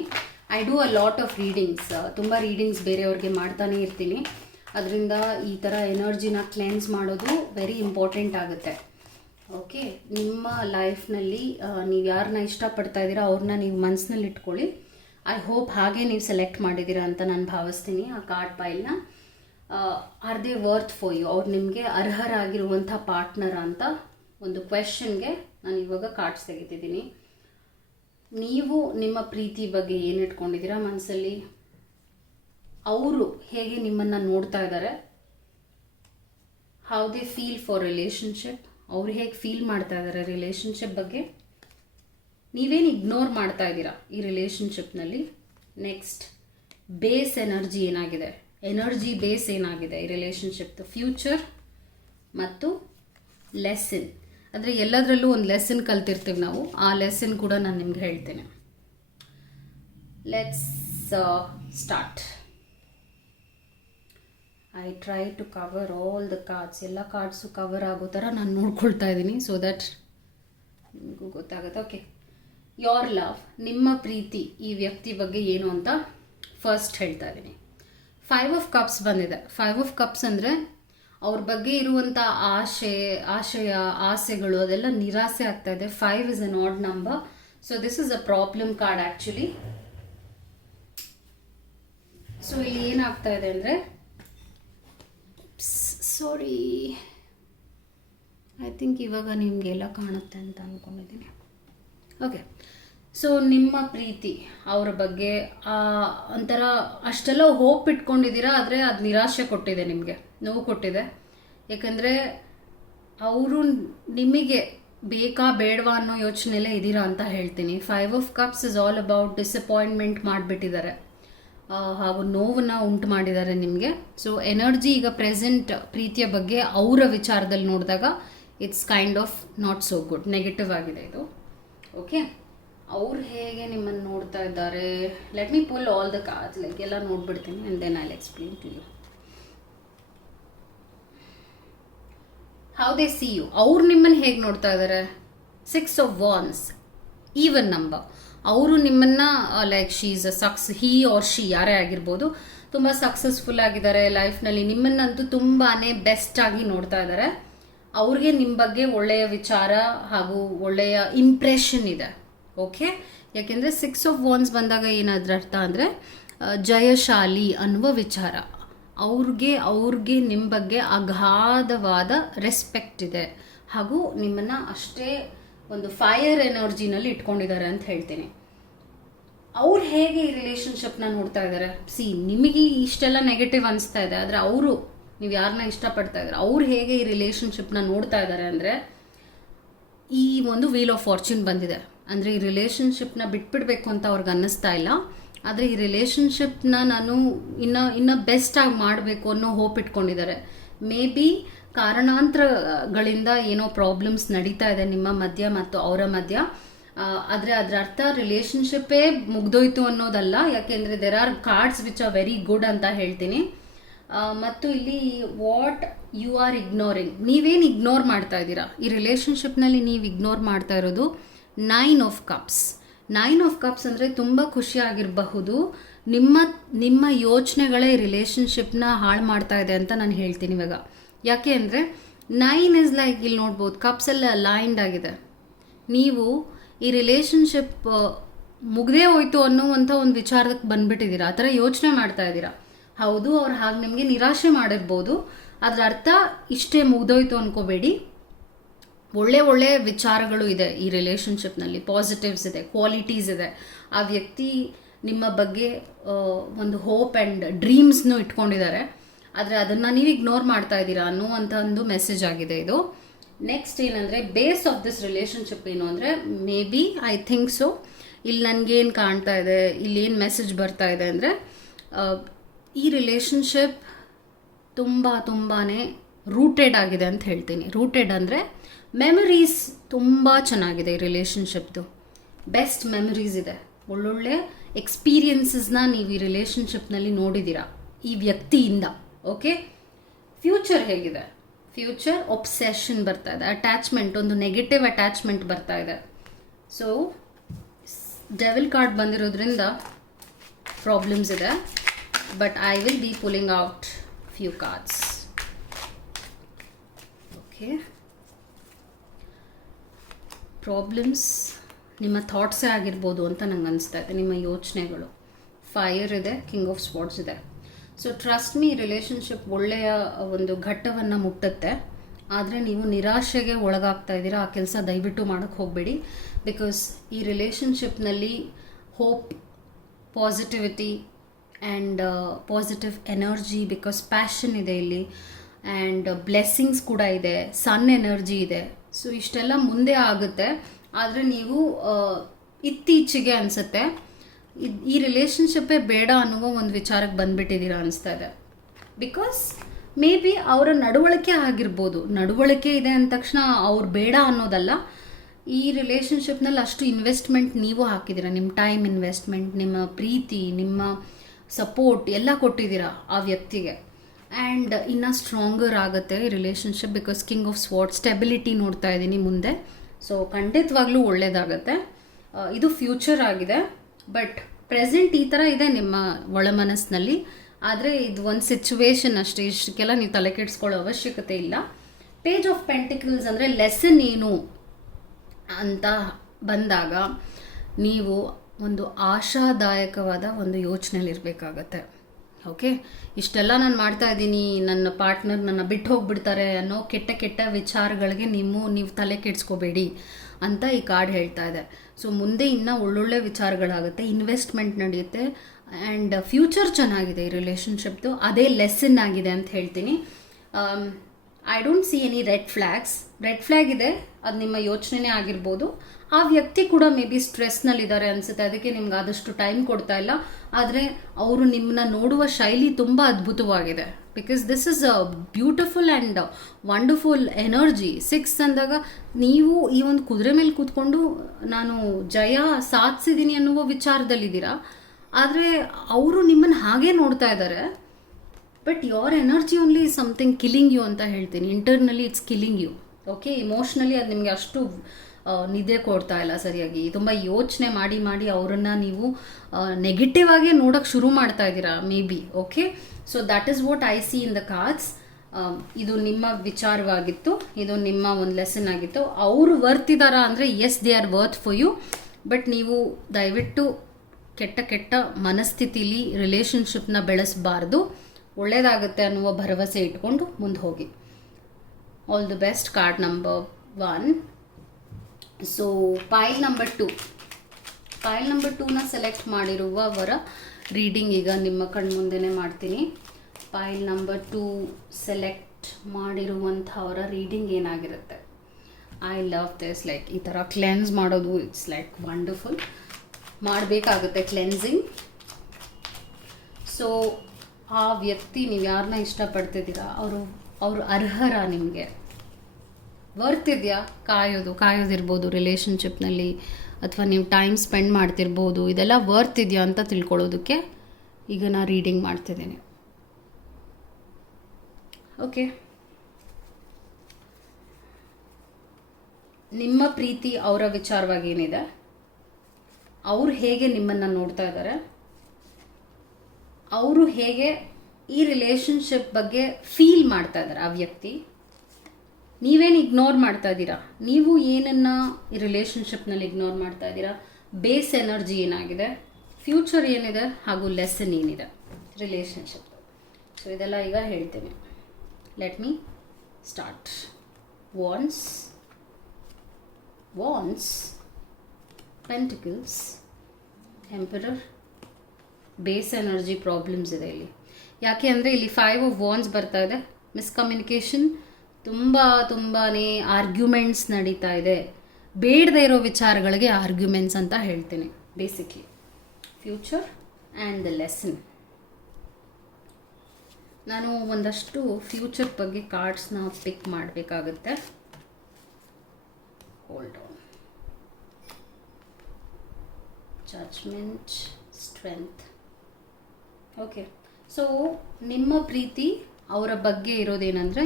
I do a lot of readings. ತುಂಬ ರೀಡಿಂಗ್ಸ್ ಬೇರೆಯವ್ರಿಗೆ ಮಾಡ್ತಾನೆ ಇರ್ತೀನಿ. ಅದರಿಂದ ಈ ಥರ ಎನರ್ಜಿನ ಕ್ಲೆನ್ಸ್ ಮಾಡೋದು ವೆರಿ ಇಂಪಾರ್ಟೆಂಟ್ ಆಗುತ್ತೆ. ಓಕೆ, ನಿಮ್ಮ ಲೈಫ್ನಲ್ಲಿ ನೀವು ಯಾರನ್ನ ಇಷ್ಟಪಡ್ತಾ ಇದ್ದೀರಾ ಅವ್ರನ್ನ ನೀವು ಮನಸ್ಸಿನಲ್ಲಿ ಇಟ್ಕೊಳ್ಳಿ. ಐ ಹೋಪ್ ಹಾಗೆ ನೀವು ಸೆಲೆಕ್ಟ್ ಮಾಡಿದ್ದೀರಾ ಅಂತ ನಾನು ಭಾವಿಸ್ತೀನಿ. ಆ ಕಾರ್ಡ್ ಪೈಲ್ನ are they worth for you? ಅವ್ರು ನಿಮಗೆ ಅರ್ಹರಾಗಿರುವಂಥ ಪಾರ್ಟ್ನರ್ ಅಂತ ಒಂದು ಕ್ವೆಶನ್ಗೆ ನಾನು ಇವಾಗ ಕಾರ್ಡ್ಸ್ ತೆಗಿತಿದ್ದೀನಿ. ನೀವು ನಿಮ್ಮ ಪ್ರೀತಿ ಬಗ್ಗೆ ಏನು ಇಟ್ಕೊಂಡಿದ್ದೀರಾ ಮನಸ್ಸಲ್ಲಿ? ಅವರು ಹೇಗೆ ನಿಮ್ಮನ್ನು ನೋಡ್ತಾ ಇದ್ದಾರೆ? How they feel for relationship? ಅವ್ರು ಹೇಗೆ ಫೀಲ್ ಮಾಡ್ತಾ ಇದ್ದಾರೆ ರಿಲೇಷನ್ಶಿಪ್ ಬಗ್ಗೆ? ನೀವೇನು ಇಗ್ನೋರ್ ಮಾಡ್ತಾ ಇದ್ದೀರಾ ಈ ರಿಲೇಷನ್ಶಿಪ್ನಲ್ಲಿ? ನೆಕ್ಸ್ಟ್, ಬೇಸ್ ಎನರ್ಜಿ ಏನಾಗಿದೆ? ಎನರ್ಜಿ ಬೇಸ್ ಏನಾಗಿದೆ ಈ ರಿಲೇಷನ್ಶಿಪ್ದು? ಫ್ಯೂಚರ್ ಮತ್ತು ಲೆಸನ್. ಅಂದರೆ ಎಲ್ಲದರಲ್ಲೂ ಒಂದು ಲೆಸನ್ ಕಲ್ತಿರ್ತೀವಿ ನಾವು. ಆ ಲೆಸನ್ ಕೂಡ ನಾನು ನಿಮ್ಗೆ ಹೇಳ್ತೇನೆ. Let's start. I try to cover all the cards. ಎಲ್ಲ ಕಾರ್ಡ್ಸು ಕವರ್ ಆಗೋ ಥರ ನಾನು ನೋಡ್ಕೊಳ್ತಾ ಇದ್ದೀನಿ, ಸೊ ದಟ್ ನಿಮಗೂ ಗೊತ್ತಾಗುತ್ತೆ. ಓಕೆ, ಯೋರ್ ಲವ್, ನಿಮ್ಮ ಪ್ರೀತಿ ಈ ವ್ಯಕ್ತಿ ಬಗ್ಗೆ ಏನು ಅಂತ ಫಸ್ಟ್ ಹೇಳ್ತಾ ಇದ್ದೀನಿ. 5 ಆಫ್ ಕಪ್ಸ್ ಬಂದಿದೆ. 5 ಆಫ್ ಕಪ್ಸ್ ಅಂದರೆ ಅವ್ರ ಬಗ್ಗೆ ಇರುವಂಥ ಆಸೆಗಳು ಅದೆಲ್ಲ ನಿರಾಸೆ ಆಗ್ತಾ ಇದೆ. 5 is an odd number. So this is a problem card actually. So ಇಲ್ಲಿ ಏನಾಗ್ತಾ ಇದೆ ಅಂದರೆ, ಸಾರಿ, ಐ ಥಿಂಕ್ ಇವಾಗ ನಿಮಗೆಲ್ಲ ಕಾಣುತ್ತೆ ಅಂತ ಅಂದ್ಕೊಂಡಿದ್ದೀನಿ. ಓಕೆ, ಸೊ ನಿಮ್ಮ ಪ್ರೀತಿ ಅವರ ಬಗ್ಗೆ ಒಂಥರ ಅಷ್ಟೆಲ್ಲ ಹೋಪ್ ಇಟ್ಕೊಂಡಿದ್ದೀರಾ, ಆದರೆ ಅದು ನಿರಾಶೆ ಕೊಟ್ಟಿದೆ, ನಿಮಗೆ ನೋವು ಕೊಟ್ಟಿದೆ. ಯಾಕಂದರೆ ಅವರು ನಿಮಗೆ ಬೇಕಾ ಬೇಡವಾ ಅನ್ನೋ ಯೋಚನೆಯಲ್ಲೇ ಇದ್ದೀರಾ ಅಂತ ಹೇಳ್ತೀನಿ. 5 of cups is all about disappointment ಮಾಡಿಬಿಟ್ಟಿದ್ದಾರೆ ಹಾಗೂ ನೋವನ್ನು ಉಂಟು ಮಾಡಿದ್ದಾರೆ ನಿಮಗೆ. ಸೊ ಎನರ್ಜಿ ಈಗ ಪ್ರೆಸೆಂಟ್ ಪ್ರೀತಿಯ ಬಗ್ಗೆ ಅವರ ವಿಚಾರದಲ್ಲಿ ನೋಡಿದಾಗ it's kind of not so good, negative ಆಗಿದೆ ಇದು. ಓಕೆ, ಅವ್ರು ಹೇಗೆ ನಿಮ್ಮನ್ನು ನೋಡ್ತಾ ಇದ್ದಾರೆ? Let me pull all the cards, like ಎಲ್ಲ ನೋಡ್ಬಿಡ್ತೀನಿ and then I will explain to you. How they see you, ಅವ್ರು ನಿಮ್ಮನ್ನು ಹೇಗೆ ನೋಡ್ತಾ ಇದ್ದಾರೆ. 6 of Wands, ಈವನ್ ನಂಬರ್. ಅವರು ನಿಮ್ಮನ್ನ like she is he or she ಯಾರೇ ಆಗಿರ್ಬೋದು, ತುಂಬ ಸಕ್ಸಸ್ಫುಲ್ ಆಗಿದ್ದಾರೆ ಲೈಫ್ನಲ್ಲಿ, ನಿಮ್ಮನ್ನಂತೂ ತುಂಬಾ ಬೆಸ್ಟ್ ಆಗಿ ನೋಡ್ತಾ ಇದ್ದಾರೆ. ಅವ್ರಿಗೆ ನಿಮ್ಮ ಬಗ್ಗೆ ಒಳ್ಳೆಯ ವಿಚಾರ ಹಾಗೂ ಒಳ್ಳೆಯ ಇಂಪ್ರೆಷನ್ ಇದೆ. ಓಕೆ, ಯಾಕೆಂದರೆ 6 of Wands ಬಂದಾಗ ಏನಾದ್ರ ಅರ್ಥ ಅಂದರೆ ಜಯಶಾಲಿ ಅನ್ನುವ ವಿಚಾರ. ಅವ್ರಿಗೆ ನಿಮ್ಮ ಬಗ್ಗೆ ಅಗಾಧವಾದ ರೆಸ್ಪೆಕ್ಟ್ ಇದೆ ಹಾಗೂ ನಿಮ್ಮನ್ನು ಅಷ್ಟೇ ಒಂದು ಫೈರ್ ಎನರ್ಜಿನಲ್ಲಿ ಇಟ್ಕೊಂಡಿದ್ದಾರೆ ಅಂತ ಹೇಳ್ತೀನಿ. ಅವ್ರು ಹೇಗೆ ಈ ರಿಲೇಷನ್ಶಿಪ್ನ ನೋಡ್ತಾ ಇದ್ದಾರೆ, ನಿಮಗೆ ಇಷ್ಟೆಲ್ಲ ನೆಗೆಟಿವ್ ಅನಿಸ್ತಾ ಇದೆ, ಆದರೆ ಅವರು, ನೀವು ಯಾರನ್ನ ಇಷ್ಟಪಡ್ತಾ ಇದ್ದಾರೆ, ಅವ್ರು ಹೇಗೆ ಈ ರಿಲೇಷನ್ಶಿಪ್ನ ನೋಡ್ತಾ ಇದ್ದಾರೆ ಅಂದರೆ, ಈ ಒಂದು ವೀಲ್ ಆಫ್ ಫಾರ್ಚೂನ್ ಬಂದಿದೆ. ಅಂದರೆ ಈ ರಿಲೇಷನ್ಶಿಪ್ನ ಬಿಟ್ಬಿಡ್ಬೇಕು ಅಂತ ಅವ್ರಿಗೆ ಅನ್ನಿಸ್ತಾ ಇಲ್ಲ, ಆದರೆ ಈ ರಿಲೇಷನ್ಶಿಪ್ನ ನಾನು ಇನ್ನು ಬೆಸ್ಟಾಗಿ ಮಾಡಬೇಕು ಅನ್ನೋ ಹೋಪ್ ಇಟ್ಕೊಂಡಿದ್ದಾರೆ. ಮೇ ಬಿ ಕಾರಣಾಂತರಗಳಿಂದ ಏನೋ ಪ್ರಾಬ್ಲಮ್ಸ್ ನಡೀತಾ ಇದೆ ನಿಮ್ಮ ಮಧ್ಯ ಮತ್ತು ಅವರ ಮಧ್ಯ. ಆದರೆ ಅದರ ಅರ್ಥ ರಿಲೇಷನ್ಶಿಪ್ಪೇ ಮುಗ್ದೋಯ್ತು ಅನ್ನೋದಲ್ಲ, ಯಾಕೆಂದರೆ there are cards which are very good ಅಂತ ಹೇಳ್ತೀನಿ. ಮತ್ತು ಇಲ್ಲಿ ವಾಟ್ ಯು ಆರ್ ಇಗ್ನೋರಿಂಗ್, ನೀವೇನು ಇಗ್ನೋರ್ ಮಾಡ್ತಾ ಇದ್ದೀರಾ ಈ ರಿಲೇಷನ್ಶಿಪ್ನಲ್ಲಿ, ನೀವು ಇಗ್ನೋರ್ ಮಾಡ್ತಾ ಇರೋದು 9 of Cups. 9 of Cups ಅಂದರೆ ತುಂಬ ಖುಷಿಯಾಗಿರಬಹುದು, ನಿಮ್ಮ ಯೋಚನೆಗಳೇ ರಿಲೇಷನ್ಶಿಪ್ನ ಹಾಳು ಮಾಡ್ತಾ ಇದೆ ಅಂತ ನಾನು ಹೇಳ್ತೀನಿ ಇವಾಗ. ಯಾಕೆ ಅಂದರೆ 9 ಇಸ್ ಲೈಕ್, ಇಲ್ಲಿ ನೋಡ್ಬೋದು ಕಪ್ಸ್ ಎಲ್ಲ ಅಲೈನ್ಡ್ ಆಗಿದೆ. ನೀವು ಈ ರಿಲೇಷನ್ಶಿಪ್ ಮುಗ್ದೇ ಹೋಯ್ತು ಅನ್ನುವಂಥ ಒಂದು ವಿಚಾರಕ್ಕೆ ಬಂದ್ಬಿಟ್ಟಿದ್ದೀರಾ, ಆ ಥರ ಯೋಚನೆ ಮಾಡ್ತಾ ಇದ್ದೀರಾ. ಹೌದು, ಅವ್ರು ಹಾಗೆ ನಿಮಗೆ ನಿರಾಶೆ ಮಾಡಿರ್ಬೋದು, ಅದರ ಅರ್ಥ ಇಷ್ಟೇ ಮುಗ್ದೋಯ್ತು ಅನ್ಕೋಬೇಡಿ. ಒಳ್ಳೆ ವಿಚಾರಗಳು ಇದೆ ಈ ರಿಲೇಷನ್ಶಿಪ್ನಲ್ಲಿ, ಪಾಸಿಟಿವ್ಸ್ ಇದೆ, ಕ್ವಾಲಿಟೀಸ್ ಇದೆ. ಆ ವ್ಯಕ್ತಿ ನಿಮ್ಮ ಬಗ್ಗೆ ಒಂದು ಹೋಪ್ ಆ್ಯಂಡ್ ಡ್ರೀಮ್ಸ್ನು ಇಟ್ಕೊಂಡಿದ್ದಾರೆ, ಆದರೆ ಅದನ್ನು ನೀವು ಇಗ್ನೋರ್ ಮಾಡ್ತಾ ಇದ್ದೀರಾ ಅನ್ನುವಂಥ ಒಂದು ಮೆಸೇಜ್ ಆಗಿದೆ ಇದು. ನೆಕ್ಸ್ಟ್ ಏನಂದರೆ, ಬೇಸ್ ಆಫ್ ದಿಸ್ ರಿಲೇಷನ್ಶಿಪ್ ಏನು ಅಂದರೆ, may be I think so, ಇಲ್ಲಿ ನನಗೇನು ಕಾಣ್ತಾ ಇದೆ, ಇಲ್ಲಿ ಏನು ಮೆಸೇಜ್ ಬರ್ತಾ ಇದೆ ಅಂದರೆ, ಈ ರಿಲೇಷನ್ಶಿಪ್ ತುಂಬಾ ರೂಟೆಡ್ ಆಗಿದೆ ಅಂತ ಹೇಳ್ತೀನಿ. ರೂಟೆಡ್ ಅಂದರೆ ಮೆಮರೀಸ್ ತುಂಬ ಚೆನ್ನಾಗಿದೆ ಈ ರಿಲೇಷನ್ಶಿಪ್ದು, ಬೆಸ್ಟ್ ಮೆಮರೀಸ್ ಇದೆ, ಒಳ್ಳೊಳ್ಳೆ ಎಕ್ಸ್ಪೀರಿಯನ್ಸಸ್ನ ನೀವು ಈ ರಿಲೇಷನ್ಶಿಪ್ನಲ್ಲಿ ನೋಡಿದ್ದೀರಾ ಈ ವ್ಯಕ್ತಿಯಿಂದ. ಓಕೆ, ಫ್ಯೂಚರ್ ಹೇಗಿದೆ, ಫ್ಯೂಚರ್ ಒಬ್ಸೆಷನ್ ಬರ್ತಾ ಇದೆ, ಅಟ್ಯಾಚ್ಮೆಂಟ್, ಒಂದು ನೆಗೆಟಿವ್ ಅಟ್ಯಾಚ್ಮೆಂಟ್ ಬರ್ತಾ ಇದೆ. ಸೊ ಡೆವಿಲ್ ಕಾರ್ಡ್ ಬಂದಿರೋದ್ರಿಂದ ಪ್ರಾಬ್ಲಮ್ಸ್ ಇದೆ, but I will be pulling out few cards. Okay, problems ನಿಮ್ಮ ಥಾಟ್ಸೇ ಆಗಿರ್ಬೋದು ಅಂತ ನಂಗೆ ಅನಿಸ್ತಾ ಇದೆ, ನಿಮ್ಮ ಯೋಚನೆಗಳು. ಫೈರ್ ಇದೆ, ಕಿಂಗ್ ಆಫ್ ಸ್ವಾರ್ಡ್ಸ್ ಇದೆ. ಸೊ ಟ್ರಸ್ಟ್ ಮೀ, ರಿಲೇಷನ್ಶಿಪ್ ಒಳ್ಳೆಯ ಒಂದು ಘಟ್ಟವನ್ನು ಮುಟ್ಟುತ್ತೆ, ಆದರೆ ನೀವು ನಿರಾಶೆಗೆ ಒಳಗಾಗ್ತಾ ಇದ್ದೀರಾ. ಆ ಕೆಲಸ ದಯವಿಟ್ಟು ಮಾಡೋಕ್ಕೆ ಹೋಗಬೇಡಿ. ಬಿಕಾಸ್ ಈ ರಿಲೇಷನ್ಶಿಪ್ನಲ್ಲಿ hope, positivity and positive energy, because passion ಇದೆ ಇಲ್ಲಿ, ಆ್ಯಂಡ್ ಬ್ಲೆಸ್ಸಿಂಗ್ಸ್ ಕೂಡ ಇದೆ, ಸನ್ ಎನರ್ಜಿ ಇದೆ. ಸೊ ಇಷ್ಟೆಲ್ಲ ಮುಂದೆ ಆಗುತ್ತೆ, ಆದರೆ ನೀವು ಇತ್ತೀಚೆಗೆ ಅನಿಸುತ್ತೆ ಈ ರಿಲೇಷನ್ಶಿಪ್ಪೇ ಬೇಡ ಅನ್ನುವ ಒಂದು ವಿಚಾರಕ್ಕೆ ಬಂದುಬಿಟ್ಟಿದ್ದೀರಾ ಅನಿಸ್ತಾ ಇದೆ. ಬಿಕಾಸ್ ಮೇ ಬಿ ಅವರ ನಡವಳಿಕೆ ಆಗಿರ್ಬೋದು, ನಡವಳಿಕೆ ಇದೆ ಅಂದ ತಕ್ಷಣ ಅವ್ರು ಬೇಡ ಅನ್ನೋದಲ್ಲ, ಈ ರಿಲೇಷನ್ಶಿಪ್ನಲ್ಲಿ ಅಷ್ಟು ಇನ್ವೆಸ್ಟ್ಮೆಂಟ್ ನೀವು ಹಾಕಿದ್ದೀರಾ, ನಿಮ್ಮ ಟೈಮ್ ಇನ್ವೆಸ್ಟ್ಮೆಂಟ್, ನಿಮ್ಮ ಪ್ರೀತಿ, ನಿಮ್ಮ ಸಪೋರ್ಟ್ ಎಲ್ಲ ಕೊಟ್ಟಿದ್ದೀರಾ ಆ ವ್ಯಕ್ತಿಗೆ. ಆ್ಯಂಡ್ ಇನ್ನೂ ಸ್ಟ್ರಾಂಗರ್ ಆಗುತ್ತೆ ಈ relationship, because king of sword, stability ನೋಡ್ತಾ ಇದ್ದೀನಿ ಮುಂದೆ. ಸೊ ಖಂಡಿತವಾಗ್ಲೂ ಒಳ್ಳೆಯದಾಗತ್ತೆ. ಇದು ಫ್ಯೂಚರ್ ಆಗಿದೆ, ಬಟ್ ಪ್ರೆಸೆಂಟ್ ಈ ಥರ ಇದೆ ನಿಮ್ಮ ಒಳ ಮನಸ್ಸಿನಲ್ಲಿ. ಆದರೆ ಇದು ಒಂದು ಸಿಚುವೇಶನ್ ಅಷ್ಟೇ, ಇಷ್ಟಕ್ಕೆಲ್ಲ ನೀವು ತಲೆ ಕೆಡಿಸ್ಕೊಳ್ಳೋ ಅವಶ್ಯಕತೆ ಇಲ್ಲ. ಪೇಜ್ ಆಫ್ ಪೆಂಟಿಕಲ್ಸ್ ಅಂದರೆ ಲೆಸನ್ ಏನು ಅಂತ ಬಂದಾಗ ನೀವು ಒಂದು ಆಶಾದಾಯಕವಾದ ಒಂದು ಯೋಚನೆಯಲ್ಲಿರಬೇಕಾಗತ್ತೆ. ಓಕೆ, ಇಷ್ಟೆಲ್ಲ ನಾನು ಮಾಡ್ತಾ ಇದ್ದೀನಿ, ನನ್ನ ಪಾರ್ಟ್ನರ್ ನನ್ನ ಬಿಟ್ಟು ಹೋಗ್ಬಿಡ್ತಾರೆ ಅನ್ನೋ ಕೆಟ್ಟ ವಿಚಾರಗಳಿಗೆ ನೀವು ತಲೆ ಕೆಡಿಸ್ಕೋಬೇಡಿ ಅಂತ ಈ ಕಾರ್ಡ್ ಹೇಳ್ತಾ ಇದೆ. ಸೊ ಮುಂದೆ ಇನ್ನೂ ಒಳ್ಳೊಳ್ಳೆ ವಿಚಾರಗಳಾಗುತ್ತೆ, ಇನ್ವೆಸ್ಟ್ಮೆಂಟ್ ನಡೆಯುತ್ತೆ, ಆ್ಯಂಡ್ ಫ್ಯೂಚರ್ ಚೆನ್ನಾಗಿದೆ ಈ ರಿಲೇಷನ್ಶಿಪ್ದು. ಅದೇ ಲೆಸನ್ ಆಗಿದೆ ಅಂತ ಹೇಳ್ತೀನಿ. I don't see any red flag ಇದೆ, ಅದು ನಿಮ್ಮ ಯೋಚನೆನೇ ಆಗಿರ್ಬೋದು. ಆ ವ್ಯಕ್ತಿ ಕೂಡ ಮೇ ಬಿ ಸ್ಟ್ರೆಸ್ನಲ್ಲಿದ್ದಾರೆ ಅನಿಸುತ್ತೆ, ಅದಕ್ಕೆ ನಿಮ್ಗೆ ಆದಷ್ಟು ಟೈಮ್ ಕೊಡ್ತಾ ಇಲ್ಲ. ಆದರೆ ಅವರು ನಿಮ್ಮನ್ನ ನೋಡುವ ಶೈಲಿ ತುಂಬ ಅದ್ಭುತವಾಗಿದೆ, because this is a beautiful and wonderful energy. 6 ಅಂದಾಗ ನೀವು ಈ ಒಂದು ಕುದುರೆ ಮೇಲೆ ಕೂತ್ಕೊಂಡು ನಾನು ಜಯ ಸಾಧಿಸಿದ್ದೀನಿ ಅನ್ನುವ ವಿಚಾರದಲ್ಲಿದ್ದೀರಾ, ಆದರೆ ಅವರು ನಿಮ್ಮನ್ನು ಹಾಗೇ ನೋಡ್ತಾ ಇದ್ದಾರೆ. But your energy only something killing you ಅಂತ ಹೇಳ್ತೀನಿ. Internally it's killing you. Okay, emotionally ಅದು ನಿಮಗೆ ಅಷ್ಟು ನಿದ್ದೆ ಕೊಡ್ತಾ ಇಲ್ಲ ಸರಿಯಾಗಿ. ತುಂಬ ಯೋಚನೆ ಮಾಡಿ ಮಾಡಿ ಅವರನ್ನು ನೀವು ನೆಗೆಟಿವ್ ಆಗೇ ನೋಡೋಕ್ಕೆ ಶುರು ಮಾಡ್ತಾ ಇದ್ದೀರಾ may be. Okay, so that is what I C in the cards. ಇದು ನಿಮ್ಮ ವಿಚಾರವಾಗಿತ್ತು, ಇದು ನಿಮ್ಮ ಒಂದು ಲೆಸನ್ ಆಗಿತ್ತು. ಅವರು ವರ್ತ್ ಇದ್ದಾರಾ ಅಂದರೆ yes, they are worth for you. But ನೀವು ದಯವಿಟ್ಟು ಕೆಟ್ಟ ಕೆಟ್ಟ ಮನಸ್ಥಿತಿಲಿ ರಿಲೇಷನ್ಶಿಪ್ನ ಬೆಳೆಸಬಾರ್ದು. ಒಳ್ಳೆಯದಾಗುತ್ತೆ ಅನ್ನುವ ಭರವಸೆ ಇಟ್ಕೊಂಡು ಮುಂದೆ ಹೋಗಿ. All the best. Card number 1. So pile number 2. Pile number 2ನ ಸೆಲೆಕ್ಟ್ ಮಾಡಿರುವವರ ರೀಡಿಂಗ್ ಈಗ ನಿಮ್ಮ ಕಣ್ಮುಂದೆನೇ ಮಾಡ್ತೀನಿ. ಪೈಲ್ ನಂಬರ್ 2 ಸೆಲೆಕ್ಟ್ ಮಾಡಿರುವಂಥವರ ರೀಡಿಂಗ್ ಏನಾಗಿರುತ್ತೆ? I love this. ಲೈಕ್ ಈ ಥರ ಕ್ಲೆನ್ಸ್ ಮಾಡೋದು ಇಟ್ಸ್ ಲೈಕ್ ವಂಡರ್ಫುಲ್. ಮಾಡಬೇಕಾಗುತ್ತೆ ಕ್ಲೆನ್ಸಿಂಗ್. ಸೊ ಆ ವ್ಯಕ್ತಿ, ನೀವು ಯಾರನ್ನ ಇಷ್ಟಪಡ್ತಿದ್ದೀರಾ, ಅವರು ಅರ್ಹರ, ನಿಮಗೆ ವರ್ತ್ ಇದೆಯಾ? ಕಾಯೋದಿರ್ಬೋದು ರಿಲೇಷನ್ಶಿಪ್ನಲ್ಲಿ, ಅಥವಾ ನೀವು ಟೈಮ್ ಸ್ಪೆಂಡ್ ಮಾಡ್ತಿರ್ಬೋದು. ಇದೆಲ್ಲ ವರ್ತ್ ಇದೆಯಾ ಅಂತ ತಿಳ್ಕೊಳ್ಳೋದಕ್ಕೆ ಈಗ ನಾನು ರೀಡಿಂಗ್ ಮಾಡ್ತಿದ್ದೀನಿ. ಓಕೆ, ನಿಮ್ಮ ಪ್ರೀತಿ ಅವರ ವಿಚಾರವಾಗಿ ಏನಿದೆ, ಅವರು ಹೇಗೆ ನಿಮ್ಮನ್ನು ನೋಡ್ತಾ ಇದ್ದಾರೆ, ಅವರು ಹೇಗೆ ಈ ರಿಲೇಷನ್ಶಿಪ್ ಬಗ್ಗೆ ಫೀಲ್ ಮಾಡ್ತಾ ಇದ್ದಾರೆ ಆ ವ್ಯಕ್ತಿ, ನೀವೇನು ಇಗ್ನೋರ್ ಮಾಡ್ತಾ ಇದ್ದೀರಾ, ನೀವು ಏನನ್ನ ಈ ರಿಲೇಷನ್ಶಿಪ್ನಲ್ಲಿ ಇಗ್ನೋರ್ ಮಾಡ್ತಾ ಇದ್ದೀರಾ, ಬೇಸ್ ಎನರ್ಜಿ ಏನಾಗಿದೆ, ಫ್ಯೂಚರ್ ಏನಿದೆ, ಹಾಗೂ ಲೆಸನ್ ಏನಿದೆ ರಿಲೇಷನ್ಶಿಪ್. ಸೊ ಇದೆಲ್ಲ ಈಗ ಹೇಳ್ತೀನಿ. Let me start. Wands, pentacles, emperor. Base energy problems ಇದೆ ಇಲ್ಲಿ. ಯಾಕೆ ಅಂದರೆ ಇಲ್ಲಿ 5 ಆಫ್ ವಾನ್ಸ್ ಬರ್ತಾ ಇದೆ. ಮಿಸ್ಕಮ್ಯುನಿಕೇಷನ್, ತುಂಬಾ ಆರ್ಗ್ಯುಮೆಂಟ್ಸ್ ನಡೀತಾ ಇದೆ. ಬೇಡದೇ ಇರೋ ವಿಚಾರಗಳಿಗೆ ಆರ್ಗ್ಯುಮೆಂಟ್ಸ್ ಅಂತ ಹೇಳ್ತೀನಿ basically. Future and the lesson. ನಾನು ಒಂದಷ್ಟು ಫ್ಯೂಚರ್ ಬಗ್ಗೆ ಕಾರ್ಡ್ಸ್ನ ಪಿಕ್ ಮಾಡಬೇಕಾಗುತ್ತೆ. Hold on. Judgment, strength. Okay, so ನಿಮ್ಮ ಪ್ರೀತಿ ಅವರ ಬಗ್ಗೆ ಇರೋದೇನೆಂದರೆ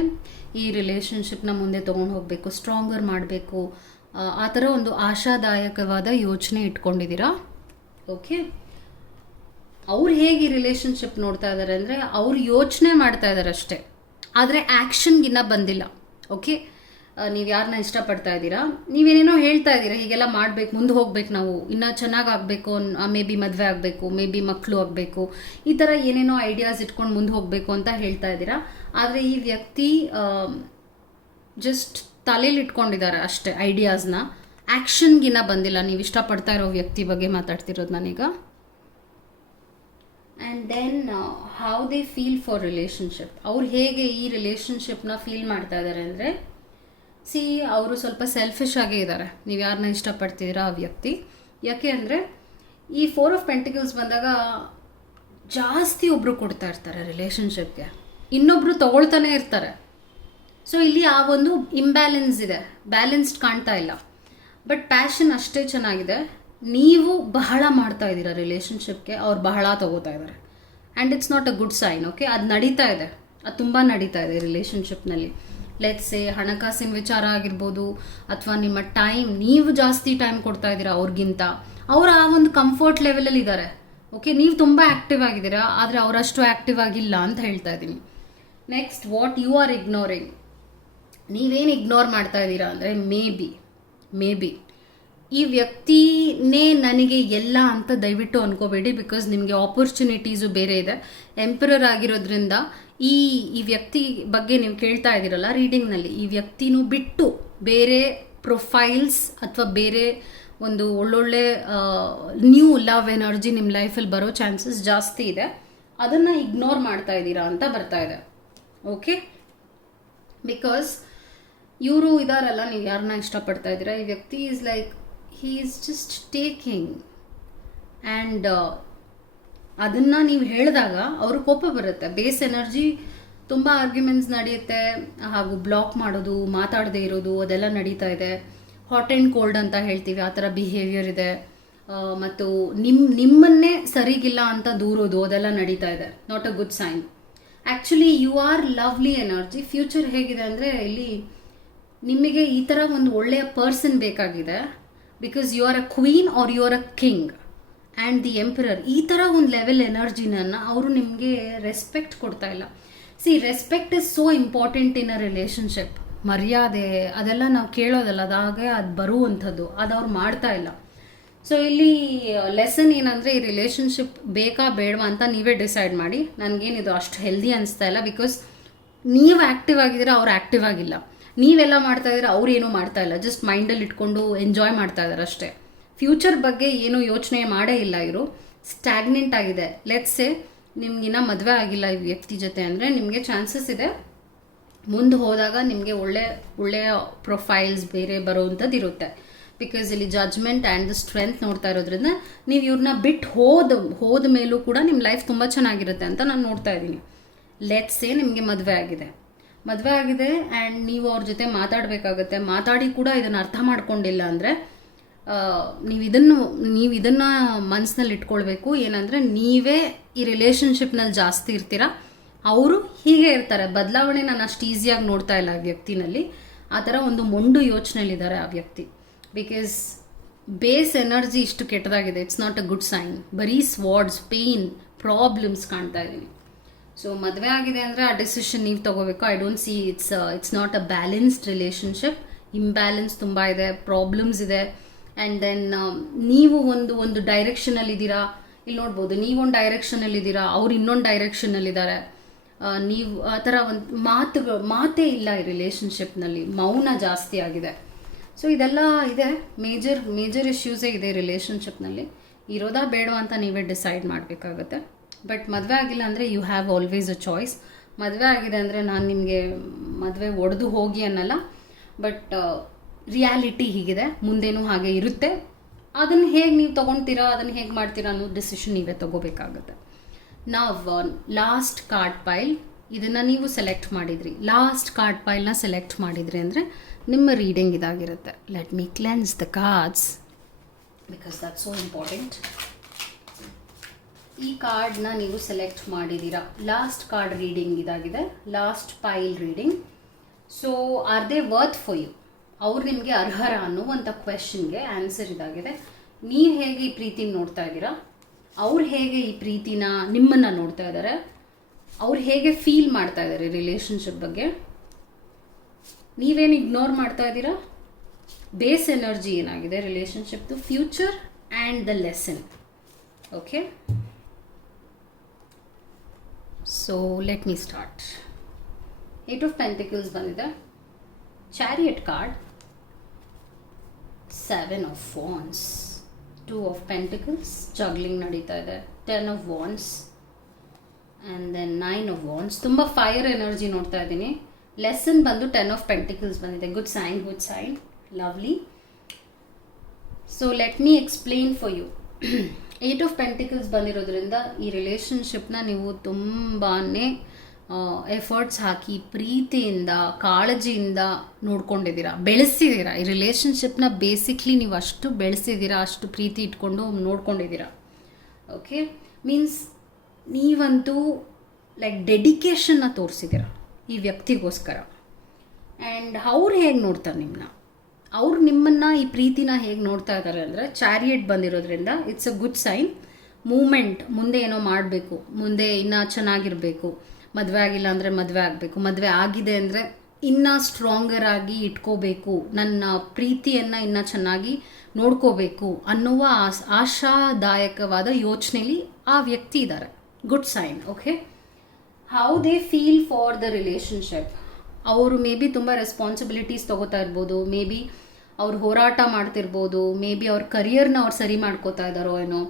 ಈ ರಿಲೇಷನ್ಶಿಪ್ನ ಮುಂದೆ ತೊಗೊಂಡು ಹೋಗಬೇಕು, ಸ್ಟ್ರಾಂಗರ್ ಮಾಡಬೇಕು, ಆ ಥರ ಒಂದು ಆಶಾದಾಯಕವಾದ ಯೋಚನೆ ಇಟ್ಕೊಂಡಿದ್ದೀರಾ. ಓಕೆ, ಅವ್ರು ಹೇಗೆ ರಿಲೇಷನ್ಶಿಪ್ ನೋಡ್ತಾ ಇದ್ದಾರೆ ಅಂದರೆ ಅವ್ರು ಯೋಚನೆ ಮಾಡ್ತಾ ಇದ್ದಾರೆ ಅಷ್ಟೇ, ಆದರೆ ಆ್ಯಕ್ಷನ್ಗಿನ್ನ ಬಂದಿಲ್ಲ. ಓಕೆ, ನೀವು ಯಾರನ್ನ ಇಷ್ಟಪಡ್ತಾ ಇದ್ದೀರಾ, ನೀವೇನೇನೋ ಹೇಳ್ತಾ ಇದ್ದೀರಾ, ಹೀಗೆಲ್ಲ ಮಾಡಬೇಕು, ಮುಂದೆ ಹೋಗ್ಬೇಕು, ನಾವು ಇನ್ನೂ ಚೆನ್ನಾಗಿ ಆಗಬೇಕು, ಮೇ ಬಿ ಮದುವೆ ಆಗಬೇಕು, ಮೇ ಬಿ ಮಕ್ಕಳು ಆಗಬೇಕು, ಈ ಥರ ಏನೇನೋ ಐಡಿಯಾಸ್ ಇಟ್ಕೊಂಡು ಮುಂದೆ ಹೋಗಬೇಕು ಅಂತ ಹೇಳ್ತಾ ಇದ್ದೀರಾ. ಆದರೆ ಈ ವ್ಯಕ್ತಿ ಜಸ್ಟ್ ತಲೆಯಲ್ಲಿ ಇಟ್ಕೊಂಡಿದ್ದಾರೆ ಅಷ್ಟೇ ಐಡಿಯಾಸ್ನ, ಆ್ಯಕ್ಷನ್ಗಿನ್ನ ಬಂದಿಲ್ಲ. ನೀವು ಇಷ್ಟಪಡ್ತಾ ಇರೋ ವ್ಯಕ್ತಿ ಬಗ್ಗೆ ಮಾತಾಡ್ತಿರೋದು ನಾನೀಗ. And then how they feel for relationship. ಅವ್ರು ಹೇಗೆ ಈ ರಿಲೇಷನ್ಶಿಪ್ನ ಫೀಲ್ ಮಾಡ್ತಾ ಇದ್ದಾರೆ ಅಂದರೆ, ಅವರು ಸ್ವಲ್ಪ ಸೆಲ್ಫಿಶ್ ಆಗೇ ಇದ್ದಾರೆ, ನೀವು ಯಾರನ್ನ ಇಷ್ಟಪಡ್ತಿದ್ದೀರಾ ಆ ವ್ಯಕ್ತಿ. ಯಾಕೆ ಅಂದರೆ ಈ 4 ಆಫ್ ಪೆಂಟಿಕಲ್ಸ್ ಬಂದಾಗ ಜಾಸ್ತಿ ಒಬ್ಬರು ಕೊಡ್ತಾ ಇರ್ತಾರೆ ರಿಲೇಷನ್ಶಿಪ್ಗೆ, ಇನ್ನೊಬ್ಬರು ತಗೊಳ್ತಾನೆ ಇರ್ತಾರೆ. ಸೊ ಇಲ್ಲಿ ಆ ಒಂದು ಇಂಬ್ಯಾಲೆನ್ಸ್ ಇದೆ, ಬ್ಯಾಲೆನ್ಸ್ಡ್ ಕಾಣ್ತಾ ಇಲ್ಲ. ಬಟ್ ಪ್ಯಾಷನ್ ಅಷ್ಟೇ ಚೆನ್ನಾಗಿದೆ. ನೀವು ಬಹಳ ಮಾಡ್ತಾ ಇದ್ದೀರಾ ರಿಲೇಷನ್ಶಿಪ್ಗೆ, ಅವ್ರು ಬಹಳ ತಗೋತಾ ಇದ್ದಾರೆ. And it's not a good sign. Okay, ಅದು ನಡೀತಾ ಇದೆ, ಅದು ತುಂಬ ನಡೀತಾ ಇದೆ ರಿಲೇಷನ್ಶಿಪ್ನಲ್ಲಿ. ಲೆಟ್ಸ್ ಸೇ ಹಣಕಾಸಿನ ವಿಚಾರ ಆಗಿರ್ಬೋದು, ಅಥವಾ ನಿಮ್ಮ ಟೈಮ್, ನೀವು ಜಾಸ್ತಿ ಟೈಮ್ ಕೊಡ್ತಾ ಇದ್ದೀರಾ ಅವ್ರಿಗಿಂತ. ಅವ್ರು ಆ ಒಂದು ಕಂಫರ್ಟ್ ಲೆವೆಲಲ್ಲಿ ಇದ್ದಾರೆ. ಓಕೆ, ನೀವು ತುಂಬ ಆ್ಯಕ್ಟಿವ್ ಆಗಿದ್ದೀರಾ, ಆದರೆ ಅವರಷ್ಟು ಆ್ಯಕ್ಟಿವ್ ಆಗಿಲ್ಲ ಅಂತ ಹೇಳ್ತಾ ಇದ್ದೀನಿ. Next, what you are ignoring. ನೀವೇನು ಇಗ್ನೋರ್ ಮಾಡ್ತಾ ಇದ್ದೀರಾ ಅಂದರೆ ಮೇ ಬಿ ಈ ವ್ಯಕ್ತಿನೇ ನನಗೆ ಎಲ್ಲ ಅಂತ ದಯವಿಟ್ಟು ಅನ್ಕೋಬೇಡಿ. ಬಿಕಾಸ್ ನಿಮಗೆ ಆಪರ್ಚುನಿಟೀಸು ಬೇರೆ ಇದೆ. ಎಂಪರರ್ ಆಗಿರೋದ್ರಿಂದ ಈ ವ್ಯಕ್ತಿ ಬಗ್ಗೆ ನೀವು ಕೇಳ್ತಾ ಇದ್ದೀರಲ್ಲ ರೀಡಿಂಗ್ನಲ್ಲಿ, ಈ ವ್ಯಕ್ತಿನೂ ಬಿಟ್ಟು ಬೇರೆ ಪ್ರೊಫೈಲ್ಸ್ ಅಥವಾ ಬೇರೆ ಒಂದು ಒಳ್ಳೊಳ್ಳೆ ನ್ಯೂ ಲವ್ ಎನರ್ಜಿ ನಿಮ್ಮ ಲೈಫಲ್ಲಿ ಬರೋ ಚಾನ್ಸಸ್ ಜಾಸ್ತಿ ಇದೆ. ಅದನ್ನು ಇಗ್ನೋರ್ ಮಾಡ್ತಾ ಇದ್ದೀರಾ ಅಂತ ಬರ್ತಾ ಇದೆ. ಓಕೆ, ಬಿಕಾಸ್ ಇವರು ಇದಾರಲ್ಲ, ನೀವು ಯಾರನ್ನ ಇಷ್ಟಪಡ್ತಾ ಇದ್ದೀರಾ, ಈ ವ್ಯಕ್ತಿ is like he is just taking, and ಅದನ್ನು ನೀವು ಹೇಳಿದಾಗ ಅವರು ಕೋಪ ಬರುತ್ತೆ. ಬೇಸ್ ಎನರ್ಜಿ, ತುಂಬ ಆರ್ಗ್ಯುಮೆಂಟ್ಸ್ ನಡೆಯುತ್ತೆ, ಹಾಗೂ ಬ್ಲಾಕ್ ಮಾಡೋದು, ಮಾತಾಡದೇ ಇರೋದು, ಅದೆಲ್ಲ ನಡೀತಾ ಇದೆ. ಹಾಟ್ ಆ್ಯಂಡ್ ಕೋಲ್ಡ್ ಅಂತ ಹೇಳ್ತೀವಿ, ಆ ಥರ ಬಿಹೇವಿಯರ್ ಇದೆ. ಮತ್ತು ನಿಮ್ಮನ್ನೇ ಸರಿಗಿಲ್ಲ ಅಂತ ದೂರೋದು, ಅದೆಲ್ಲ ನಡೀತಾ ಇದೆ. Not a good sign. Actually you are lovely energy. Future ಹೇಗಿದೆ ಅಂದರೆ ಇಲ್ಲಿ ನಿಮಗೆ ಈ ಥರ ಒಂದು ಒಳ್ಳೆಯ ಪರ್ಸನ್ ಬೇಕಾಗಿದೆ. Because you are a queen or you are a king and the emperor. ಈ ಥರ ಒಂದು ಲೆವೆಲ್ ಎನರ್ಜಿನನ್ನು ಅವರು ನಿಮಗೆ ರೆಸ್ಪೆಕ್ಟ್ ಕೊಡ್ತಾ ಇಲ್ಲ. C, respect is so important in a relationship. ಮರ್ಯಾದೆ ಅದೆಲ್ಲ ನಾವು ಕೇಳೋದಲ್ಲ, ಅದಾಗೆ ಅದು ಬರುವಂಥದ್ದು, ಅದು ಅವ್ರು ಮಾಡ್ತಾ ಇಲ್ಲ. ಸೊ ಇಲ್ಲಿ ಲೆಸನ್ ಏನಂದರೆ, ಈ ರಿಲೇಷನ್ಶಿಪ್ ಬೇಕಾ ಬೇಡವಾ ಅಂತ ನೀವೇ ಡಿಸೈಡ್ ಮಾಡಿ. ನನಗೇನಿದು ಅಷ್ಟು ಹೆಲ್ದಿ ಅನಿಸ್ತಾ ಇಲ್ಲ. ಬಿಕಾಸ್ ನೀವು ಆ್ಯಕ್ಟಿವ್ ಆಗಿದ್ದೀರಾ, ಅವ್ರು ಆ್ಯಕ್ಟಿವ್ ಆಗಿಲ್ಲ. ನೀವೆಲ್ಲ ಮಾಡ್ತಾ ಇದ್ದೀರಾ, ಅವ್ರು ಏನೂ ಮಾಡ್ತಾ ಇಲ್ಲ. ಜಸ್ಟ್ ಮೈಂಡಲ್ಲಿ ಇಟ್ಕೊಂಡು ಎಂಜಾಯ್ ಮಾಡ್ತಾ ಇದ್ದಾರೆ ಅಷ್ಟೇ. ಫ್ಯೂಚರ್ ಬಗ್ಗೆ ಏನೂ ಯೋಚನೆ ಮಾಡೇ ಇಲ್ಲ. ಇವರು ಸ್ಟ್ಯಾಗ್ನೆಂಟ್ ಆಗಿದೆ. ಲೆಟ್ಸೆ ನಿಮ್ಗಿನ್ನ ಮದುವೆ ಆಗಿಲ್ಲ ಈ ವ್ಯಕ್ತಿ ಜೊತೆ ಅಂದರೆ ನಿಮಗೆ ಚಾನ್ಸಸ್ ಇದೆ ಮುಂದೆ ಹೋದಾಗ ನಿಮಗೆ ಒಳ್ಳೆಯ ಪ್ರೊಫೈಲ್ಸ್ ಬೇರೆ ಬರೋವಂಥದ್ದು ಇರುತ್ತೆ. ಬಿಕಾಸ್ ಇಲ್ಲಿ ಜಡ್ಜ್ಮೆಂಟ್ ಆ್ಯಂಡ್ ದ ಸ್ಟ್ರೆಂತ್ ನೋಡ್ತಾ ಇರೋದ್ರಿಂದ ನೀವು ಇವ್ರನ್ನ ಬಿಟ್ಟು ಹೋದ ಮೇಲೂ ಕೂಡ ನಿಮ್ಮ ಲೈಫ್ ತುಂಬ ಚೆನ್ನಾಗಿರುತ್ತೆ ಅಂತ ನಾನು ನೋಡ್ತಾ ಇದ್ದೀನಿ. ಲೆಟ್ಸೇ ನಿಮಗೆ ಮದುವೆ ಆಗಿದೆ ಆ್ಯಂಡ್ ನೀವು ಅವ್ರ ಜೊತೆ ಮಾತಾಡಬೇಕಾಗತ್ತೆ. ಮಾತಾಡಿ ಕೂಡ ಇದನ್ನು ಅರ್ಥ ಮಾಡ್ಕೊಂಡಿಲ್ಲ ಅಂದರೆ ನೀವು ಇದನ್ನು ಮನಸ್ಸಿನಲ್ಲಿ ಇಟ್ಕೊಳ್ಬೇಕು. ಏನಂದರೆ ನೀವೇ ಈ ರಿಲೇಷನ್ಶಿಪ್ನಲ್ಲಿ ಜಾಸ್ತಿ ಇರ್ತೀರಾ, ಅವರು ಹೀಗೆ ಇರ್ತಾರೆ. ಬದಲಾವಣೆ ನಾನು ಅಷ್ಟು ಈಸಿಯಾಗಿ ನೋಡ್ತಾ ಇಲ್ಲ ಆ ವ್ಯಕ್ತಿನಲ್ಲಿ. ಆ ಥರ ಒಂದು ಮೊಂಡು ಯೋಚನೆಯಲ್ಲಿದ್ದಾರೆ ಆ ವ್ಯಕ್ತಿ. ಬಿಕಾಸ್ ಬೇಸ್ ಎನರ್ಜಿ ಇಷ್ಟು ಕೆಟ್ಟದಾಗಿದೆ. It's not a good sign. ಬರೀ ಸ್ವಾರ್ಡ್ಸ್, ಪೇಯ್ನ್, ಪ್ರಾಬ್ಲಮ್ಸ್ ಕಾಣ್ತಾ ಇದ್ದೀನಿ. ಸೊ ಮದುವೆ ಆಗಿದೆ ಅಂದರೆ ಆ ಡಿಸಿಷನ್ ನೀವು ತೊಗೋಬೇಕು. I don't see it's not a balanced relationship. Imbalance ತುಂಬ ಇದೆ, ಪ್ರಾಬ್ಲಮ್ಸ್ ಇದೆ. ಆ್ಯಂಡ್ ದೆನ್ ನೀವು ಒಂದು ಡೈರೆಕ್ಷನಲ್ಲಿದ್ದೀರಾ. ಇಲ್ಲಿ ನೋಡ್ಬೋದು, ನೀವೊಂದು ಡೈರೆಕ್ಷನಲ್ಲಿದ್ದೀರಾ, ಅವ್ರು ಇನ್ನೊಂದು ಡೈರೆಕ್ಷನಲ್ಲಿದ್ದಾರೆ. ನೀವು ಆ ಥರ ಒಂದು ಮಾತೇ ಇಲ್ಲ ಈ ರಿಲೇಷನ್ಶಿಪ್ನಲ್ಲಿ. ಮೌನ ಜಾಸ್ತಿ ಆಗಿದೆ. ಸೊ ಇದೆಲ್ಲ ಇದೆ, ಮೇಜರ್ ಇಶ್ಯೂಸೇ ಇದೆ ರಿಲೇಷನ್ಶಿಪ್ನಲ್ಲಿ. ಇರೋದಾ ಬೇಡವಾ ಅಂತ ನೀವೇ ಡಿಸೈಡ್ ಮಾಡಬೇಕಾಗತ್ತೆ. ಬಟ್ ಮದುವೆ ಆಗಿಲ್ಲ ಅಂದರೆ you have always a choice. ಮದುವೆ ಆಗಿದೆ ಅಂದರೆ ನಾನು ನಿಮಗೆ ಮದುವೆ ಒಡೆದು ಹೋಗಿ ಅನ್ನಲ್ಲ. ಬಟ್ ರಿಯಾಲಿಟಿ ಹೀಗಿದೆ, ಮುಂದೇನೂ ಹಾಗೆ ಇರುತ್ತೆ. ಅದನ್ನು ಹೇಗೆ ನೀವು ತೊಗೊಳ್ತೀರಾ, ಅದನ್ನು ಹೇಗೆ ಮಾಡ್ತೀರಾ ಅನ್ನೋ ಡಿಸಿಷನ್ ನೀವೇ ತೊಗೋಬೇಕಾಗುತ್ತೆ. ನಾವು ಲಾಸ್ಟ್ ಕಾರ್ಡ್ ಪೈಲ್ ಇದನ್ನು ನೀವು ಸೆಲೆಕ್ಟ್ ಮಾಡಿದ್ರಿ. ಲಾಸ್ಟ್ ಕಾರ್ಡ್ ಪೈಲ್ನ ಸೆಲೆಕ್ಟ್ ಮಾಡಿದ್ರಿ ಅಂದರೆ ನಿಮ್ಮ ರೀಡಿಂಗ್ ಇದಾಗಿರುತ್ತೆ. Let me cleanse the cards because that's so important. ಈ ಕಾರ್ಡ್ನ ನೀವು ಸೆಲೆಕ್ಟ್ ಮಾಡಿದ್ದೀರಾ. ಲಾಸ್ಟ್ ಕಾರ್ಡ್ ರೀಡಿಂಗ್ ಇದಾಗಿದೆ, last pile reading. So are they worth for you? ಅವ್ರು ನಿಮಗೆ ಅರ್ಹರ ಅನ್ನುವಂಥ ಕ್ವೆಶನ್ಗೆ ಆನ್ಸರ್ ಇದಾಗಿದೆ. ನೀವು ಹೇಗೆ ಈ ಪ್ರೀತಿನ ನೋಡ್ತಾ ಇದ್ದೀರಾ, ಅವ್ರು ಹೇಗೆ ಈ ಪ್ರೀತಿನ ನಿಮ್ಮನ್ನು ನೋಡ್ತಾ ಇದ್ದಾರೆ, ಅವ್ರು ಹೇಗೆ ಫೀಲ್ ಮಾಡ್ತಾ ಇದ್ದಾರೆ ರಿಲೇಷನ್ಶಿಪ್ ಬಗ್ಗೆ, ನೀವೇನು ಇಗ್ನೋರ್ ಮಾಡ್ತಾ ಇದ್ದೀರಾ, ಬೇಸ್ ಎನರ್ಜಿ ಏನಾಗಿದೆ ರಿಲೇಷನ್ಶಿಪ್ದು, future and the lesson. Okay, so let me start. 8 of pentacles ಬಂದಿದೆ, chariot card, 7 of wands, 2 of pentacles, juggling ನಡೀತಾ ಇದೆ, 10 of wands and then 9 of wands. ತುಂಬ ಫೈರ್ ಎನರ್ಜಿ ನೋಡ್ತಾ ಇದ್ದೀನಿ. ಲೆಸನ್ ಬಂದು 10 ಆಫ್ ಪೆಂಟಿಕಲ್ಸ್ ಬಂದಿದೆ. Good sign, lovely. So let me explain for you. 8 of pentacles ಬಂದಿರೋದ್ರಿಂದ ಈ ರಿಲೇಷನ್ಶಿಪ್ನ ನೀವು ತುಂಬಾ ಎಫರ್ಟ್ಸ್ ಹಾಕಿ ಪ್ರೀತಿಯಿಂದ ಕಾಳಜಿಯಿಂದ ನೋಡ್ಕೊಂಡಿದ್ದೀರಾ, ಬೆಳೆಸಿದ್ದೀರಾ. ಈ ರಿಲೇಷನ್ಶಿಪ್ನ ಬೇಸಿಕ್ಲಿ ನೀವು ಅಷ್ಟು ಬೆಳೆಸಿದ್ದೀರಾ, ಅಷ್ಟು ಪ್ರೀತಿ ಇಟ್ಕೊಂಡು ನೋಡ್ಕೊಂಡಿದ್ದೀರಾ. ಓಕೆ, ಮೀನ್ಸ್ ನೀವಂತೂ ಲೈಕ್ ಡೆಡಿಕೇಶನ್ನ ತೋರಿಸಿದ್ದೀರ ಈ ವ್ಯಕ್ತಿಗೋಸ್ಕರ. ಆ್ಯಂಡ್ ಅವ್ರು ಹೇಗೆ ನೋಡ್ತಾರೆ ನಿಮ್ಮನ್ನ, ಅವ್ರು ನಿಮ್ಮನ್ನು ಈ ಪ್ರೀತಿನ ಹೇಗೆ ನೋಡ್ತಾ ಇದ್ದಾರೆ ಅಂದರೆ ಚಾರಿಯಟ್ ಬಂದಿರೋದ್ರಿಂದ it's a good sign. Moment, ಮುಂದೆ ಏನೋ ಮಾಡಬೇಕು, ಮುಂದೆ ಇನ್ನೂ ಚೆನ್ನಾಗಿರಬೇಕು. ಮದುವೆ ಆಗಿಲ್ಲ ಅಂದರೆ ಮದುವೆ ಆಗಬೇಕು, ಮದುವೆ ಆಗಿದೆ ಅಂದರೆ ಇನ್ನೂ ಸ್ಟ್ರಾಂಗರ್ ಆಗಿ ಇಟ್ಕೋಬೇಕು, ನನ್ನ ಪ್ರೀತಿಯನ್ನು ಇನ್ನೂ ಚೆನ್ನಾಗಿ ನೋಡ್ಕೋಬೇಕು ಅನ್ನುವ ಆಶಾದಾಯಕವಾದ ಯೋಚನೆಯಲ್ಲಿ ಆ ವ್ಯಕ್ತಿ ಇದ್ದಾರೆ. Good sign. Okay, how they feel for the relationship. ಅವರು ಮೇ ಬಿ ತುಂಬ ರೆಸ್ಪಾನ್ಸಿಬಿಲಿಟೀಸ್ ತೊಗೋತಾ ಇರ್ಬೋದು, ಮೇ ಬಿ ಅವ್ರು ಹೋರಾಟ ಮಾಡ್ತಿರ್ಬೋದು, ಮೇ ಬಿ ಅವ್ರ ಕರಿಯರ್ನ ಅವ್ರು ಸರಿ ಮಾಡ್ಕೋತಾ ಇದ್ದಾರೋ ಏನೋ.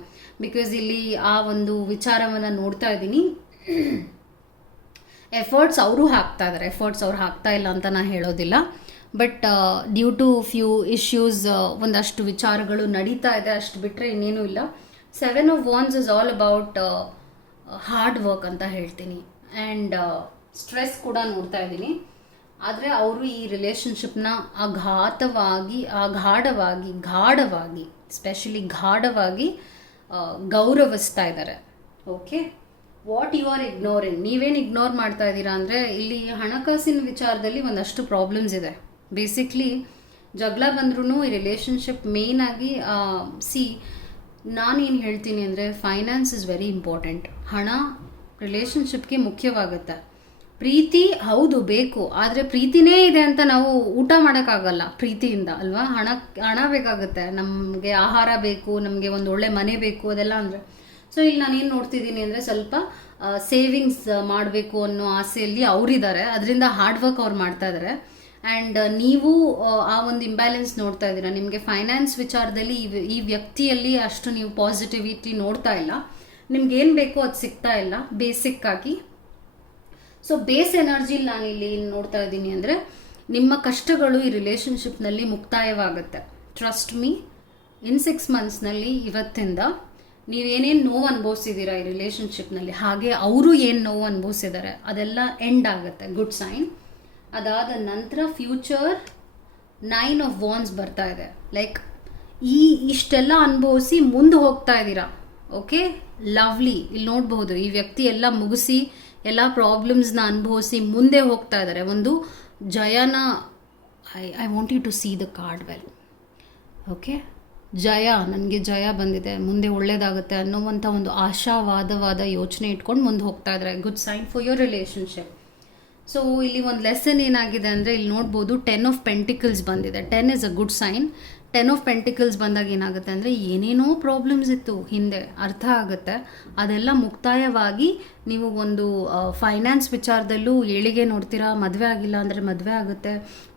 ಬಿಕಾಸ್ ಇಲ್ಲಿ ಆ ಒಂದು ವಿಚಾರವನ್ನು ನೋಡ್ತಾ ಇದ್ದೀನಿ. ಎಫರ್ಟ್ಸ್ ಅವರು ಹಾಕ್ತಾ ಇದ್ದಾರೆ, ಎಫರ್ಟ್ಸ್ ಅವ್ರು ಹಾಕ್ತಾ ಇಲ್ಲ ಅಂತ ನಾನು ಹೇಳೋದಿಲ್ಲ. But due to few issues ಒಂದಷ್ಟು ವಿಚಾರಗಳು ನಡೀತಾ ಇದೆ, ಅಷ್ಟು ಬಿಟ್ಟರೆ ಇನ್ನೇನೂ ಇಲ್ಲ. 7 of wands is all about hard work ಅಂತ ಹೇಳ್ತೀನಿ. ಆ್ಯಂಡ್ ಸ್ಟ್ರೆಸ್ ಕೂಡ ನೋಡ್ತಾ ಇದ್ದೀನಿ. ಆದರೆ ಅವರು ಈ ರಿಲೇಷನ್ಶಿಪ್ನ ಗಾಢವಾಗಿ ಗೌರವಿಸ್ತಾ ಇದ್ದಾರೆ. Okay, what you are ignoring, ನೀವೇನು ಇಗ್ನೋರ್ ಮಾಡ್ತಾ ಇದ್ದೀರಾ ಅಂದರೆ ಇಲ್ಲಿ ಹಣಕಾಸಿನ ವಿಚಾರದಲ್ಲಿ ಒಂದಷ್ಟು ಪ್ರಾಬ್ಲಮ್ಸ್ ಇದೆ. ಬೇಸಿಕ್ಲಿ ಜಗಳ ಬಂದ್ರೂ ಈ ರಿಲೇಷನ್ಶಿಪ್ ಮೇಯ್ನ್ ಆಗಿ ನಾನೇನು ಹೇಳ್ತೀನಿ ಅಂದರೆ ಫೈನಾನ್ಸ್ ಇಸ್ ವೆರಿ ಇಂಪಾರ್ಟೆಂಟ್. ಹಣ ರಿಲೇಷನ್ಶಿಪ್ಗೆ ಮುಖ್ಯವಾಗುತ್ತೆ. ಪ್ರೀತಿ ಹೌದು ಬೇಕು, ಆದರೆ ಪ್ರೀತಿನೇ ಇದೆ ಅಂತ ನಾವು ಊಟ ಮಾಡೋಕ್ಕಾಗಲ್ಲ ಪ್ರೀತಿಯಿಂದ ಅಲ್ವಾ. ಹಣ ಬೇಕಾಗುತ್ತೆ, ನಮಗೆ ಆಹಾರ ಬೇಕು, ನಮಗೆ ಒಂದು ಒಳ್ಳೆ ಮನೆ ಬೇಕು, ಅದೆಲ್ಲ ಅಂದರೆ. ಸೊ ಇಲ್ಲಿ ನಾನೇನು ನೋಡ್ತಿದ್ದೀನಿ ಅಂದರೆ ಸ್ವಲ್ಪ ಸೇವಿಂಗ್ಸ್ ಮಾಡಬೇಕು ಅನ್ನೋ ಆಸೆಯಲ್ಲಿ ಅವರಿದ್ದಾರೆ, ಅದರಿಂದ ಹಾರ್ಡ್ ವರ್ಕ್ ಅವ್ರು ಮಾಡ್ತಾ ಇದ್ದಾರೆ. ಆ್ಯಂಡ್ ನೀವು ಆ ಒಂದು ಇಂಬ್ಯಾಲೆನ್ಸ್ ನೋಡ್ತಾ ಇದ್ದೀರಾ. ನಿಮಗೆ ಫೈನಾನ್ಸ್ ವಿಚಾರದಲ್ಲಿ ಈ ವ್ಯಕ್ತಿಯಲ್ಲಿ ಅಷ್ಟು ನೀವು ಪಾಸಿಟಿವಿಟಿ ನೋಡ್ತಾ ಇಲ್ಲ, ನಿಮ್ಗೆ ಏನು ಬೇಕೋ ಅದು ಸಿಗ್ತಾ ಇಲ್ಲ ಬೇಸಿಕ್ ಆಗಿ. ಸೊ ಬೇಸ್ ಎನರ್ಜಿಲಿ ನಾನು ಇಲ್ಲಿ ನೋಡ್ತಾ ಇದ್ದೀನಿ ಅಂದರೆ ನಿಮ್ಮ ಕಷ್ಟಗಳು ಈ ರಿಲೇಷನ್ಶಿಪ್ನಲ್ಲಿ ಮುಕ್ತಾಯವಾಗುತ್ತೆ. ಟ್ರಸ್ಟ್ ಮೀ, ಇನ್ 6 ಮಂತ್ಸ್ನಲ್ಲಿ ಇವತ್ತಿಂದ ನೀವೇನೇನು ನೋವು ಅನುಭವಿಸಿದ್ದೀರಾ ಈ ರಿಲೇಷನ್ಶಿಪ್ನಲ್ಲಿ, ಹಾಗೆ ಅವರು ಏನು ನೋವು ಅನುಭವಿಸಿದ್ದಾರೆ ಅದೆಲ್ಲ ಎಂಡ್ ಆಗುತ್ತೆ. Good sign. ಅದಾದ ನಂತರ ಫ್ಯೂಚರ್ 9 ಆಫ್ ವಾಂಡ್ಸ್ ಬರ್ತಾ ಇದೆ. ಲೈಕ್ ಇಷ್ಟೆಲ್ಲ ಅನುಭವಿಸಿ ಮುಂದೆ ಹೋಗ್ತಾ ಇದ್ದೀರಾ. Okay, lovely. ಇಲ್ಲಿ ನೋಡ್ಬೋದು ಈ ವ್ಯಕ್ತಿ ಎಲ್ಲ ಮುಗಿಸಿ ಎಲ್ಲ ಪ್ರಾಬ್ಲಮ್ಸ್ನ ಅನುಭವಿಸಿ ಮುಂದೆ ಹೋಗ್ತಾ ಇದ್ದಾರೆ. ಒಂದು ಜಯನ I want you to see the card well. Okay, ಜಯ, ನನಗೆ ಜಯ ಬಂದಿದೆ, ಮುಂದೆ ಒಳ್ಳೇದಾಗುತ್ತೆ ಅನ್ನೋವಂಥ ಒಂದು ಆಶಾವಾದವಾದ ಯೋಚನೆ ಇಟ್ಕೊಂಡು ಮುಂದೆ ಹೋಗ್ತಾ ಇದ್ದಾರೆ. Good sign for your relationship. So ಇಲ್ಲಿ ಒಂದು ಲೆಸನ್ ಏನಾಗಿದೆ ಅಂದರೆ ಇಲ್ಲಿ ನೋಡ್ಬೋದು 10 ಆಫ್ ಪೆಂಟಿಕಲ್ಸ್ ಬಂದಿದೆ. 10 is a good sign. 10 of pentacles ಬಂದಾಗ ಏನಾಗುತ್ತೆ ಅಂದರೆ ಏನೇನೋ ಪ್ರಾಬ್ಲಮ್ಸ್ ಇತ್ತು ಹಿಂದೆ ಅರ್ಥ ಆಗುತ್ತೆ, ಅದೆಲ್ಲ ಮುಕ್ತಾಯವಾಗಿ ನೀವು ಒಂದು ಫೈನಾನ್ಸ್ ವಿಚಾರದಲ್ಲೂ ಏಳಿಗೆ ನೋಡ್ತೀರಾ. ಮದುವೆ ಆಗಿಲ್ಲ ಅಂದರೆ ಮದುವೆ ಆಗುತ್ತೆ,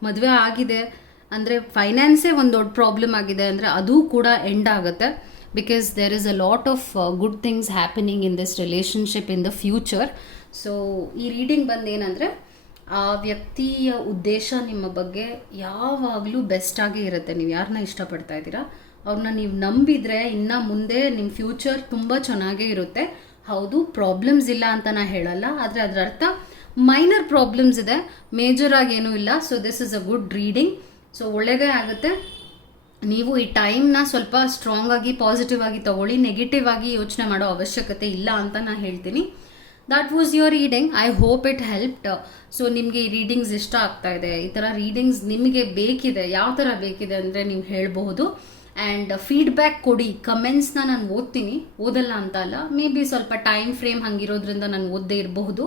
ಮದುವೆ ಆಗಿದೆ ಅಂದರೆ ಫೈನಾನ್ಸೇ ಒಂದು ದೊಡ್ಡ ಪ್ರಾಬ್ಲಮ್ ಆಗಿದೆ ಅಂದರೆ ಅದು ಕೂಡ ಎಂಡ್ ಆಗುತ್ತೆ. Because there is a lot of good things happening in this relationship in the future. So ಈ ರೀಡಿಂಗ್ ಬಂದೇನೆಂದರೆ ಆ ವ್ಯಕ್ತಿಯ ಉದ್ದೇಶ ನಿಮ್ಮ ಬಗ್ಗೆ ಯಾವಾಗಲೂ ಬೆಸ್ಟಾಗೇ ಇರುತ್ತೆ. ನೀವು ಯಾರನ್ನ ಇಷ್ಟಪಡ್ತಾ ಇದ್ದೀರಾ ಅವ್ರನ್ನ ನೀವು ನಂಬಿದರೆ ಇನ್ನು ಮುಂದೆ ನಿಮ್ಮ ಫ್ಯೂಚರ್ ತುಂಬ ಚೆನ್ನಾಗೇ ಇರುತ್ತೆ. ಹೌದು, ಪ್ರಾಬ್ಲಮ್ಸ್ ಇಲ್ಲ ಅಂತ ನಾನು ಹೇಳಲ್ಲ, ಆದರೆ ಅದರ ಅರ್ಥ ಮೈನರ್ ಪ್ರಾಬ್ಲಮ್ಸ್ ಇದೆ, ಮೇಜರ್ ಆಗಿ ಏನೂ ಇಲ್ಲ. So this is a good reading. So ಒಳ್ಳೆಯದೇ ಆಗುತ್ತೆ. ನೀವು ಈ ಟೈಮ್ನ ಸ್ವಲ್ಪ ಸ್ಟ್ರಾಂಗ್ ಆಗಿ ಪಾಸಿಟಿವ್ ಆಗಿ ತಗೊಳ್ಳಿ, ನೆಗೆಟಿವ್ ಆಗಿ ಯೋಚನೆ ಮಾಡೋ ಅವಶ್ಯಕತೆ ಇಲ್ಲ ಅಂತ ನಾನು ಹೇಳ್ತೀನಿ. That was your reading. I hope it helped. So ನಿಮಗೆ ಈ ರೀಡಿಂಗ್ಸ್ ಇಷ್ಟ ಆಗ್ತಾ ಇದೆ, ಈ ಥರ ರೀಡಿಂಗ್ಸ್ ನಿಮಗೆ ಬೇಕಿದೆ, ಯಾವ ಥರ ಬೇಕಿದೆ ಅಂದರೆ ನೀವು ಹೇಳಬಹುದು. ಆ್ಯಂಡ್ ಫೀಡ್ಬ್ಯಾಕ್ ಕೊಡಿ, ಕಮೆಂಟ್ಸ್ನ ನಾನು ಓದ್ತೀನಿ, ಓದಲ್ಲ ಅಂತ ಅಲ್ಲ. ಮೇ ಬಿ ಸ್ವಲ್ಪ ಟೈಮ್ ಫ್ರೇಮ್ ಹಂಗಿರೋದ್ರಿಂದ ನಾನು ಓದದೇ ಇರಬಹುದು.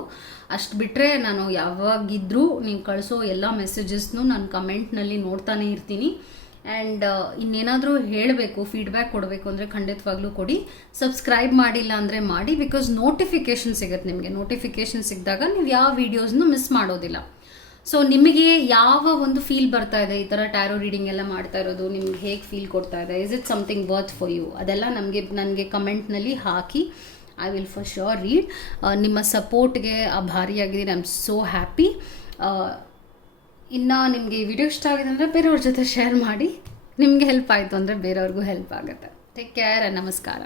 ಅಷ್ಟು ಬಿಟ್ಟರೆ ನಾನು ಯಾವಾಗಿದ್ರೂ ನೀವು ಕಳಿಸೋ ಎಲ್ಲ ಮೆಸೇಜಸ್ನು ನಾನು ಕಮೆಂಟ್ನಲ್ಲಿ ನೋಡ್ತಾನೆ ಇರ್ತೀನಿ. ಆ್ಯಂಡ್ ಇನ್ನೇನಾದರೂ ಹೇಳಬೇಕು, ಫೀಡ್ಬ್ಯಾಕ್ ಕೊಡಬೇಕು ಅಂದರೆ ಖಂಡಿತವಾಗ್ಲೂ ಕೊಡಿ. ಸಬ್ಸ್ಕ್ರೈಬ್ ಮಾಡಿಲ್ಲ ಅಂದರೆ ಮಾಡಿ, ಬಿಕಾಸ್ ನೋಟಿಫಿಕೇಷನ್ ಸಿಗುತ್ತೆ ನಿಮಗೆ. ನೋಟಿಫಿಕೇಷನ್ ಸಿಕ್ಕಿದಾಗ ನೀವು ಯಾವ ವೀಡಿಯೋಸ್ನು ಮಿಸ್ ಮಾಡೋದಿಲ್ಲ. ಸೊ ನಿಮಗೆ ಯಾವ ಒಂದು ಫೀಲ್ ಬರ್ತಾ ಇದೆ ಈ ಥರ ಟ್ಯಾರೋ ರೀಡಿಂಗ್ ಎಲ್ಲ ಮಾಡ್ತಾ ಇರೋದು, ನಿಮ್ಗೆ ಹೇಗೆ ಫೀಲ್ ಕೊಡ್ತಾ ಇದೆ, is it something worth for you, ಅದೆಲ್ಲ ನನಗೆ ಕಮೆಂಟ್ನಲ್ಲಿ ಹಾಕಿ. I will for sure read. ನಿಮ್ಮ ಸಪೋರ್ಟ್ಗೆ ಆಭಾರಿಯಾಗಿದ್ದೀನಿ. I am so happy. ಇನ್ನು ನಿಮಗೆ ಈ ವಿಡಿಯೋ ಇಷ್ಟ ಆಗಿದೆ ಅಂದರೆ ಬೇರೆಯವ್ರ ಜೊತೆ ಶೇರ್ ಮಾಡಿ. ನಿಮಗೆ ಹೆಲ್ಪ್ ಆಯಿತು ಅಂದರೆ ಬೇರೆಯವ್ರಿಗೂ ಹೆಲ್ಪ್ ಆಗುತ್ತೆ. Take care. ನಮಸ್ಕಾರ.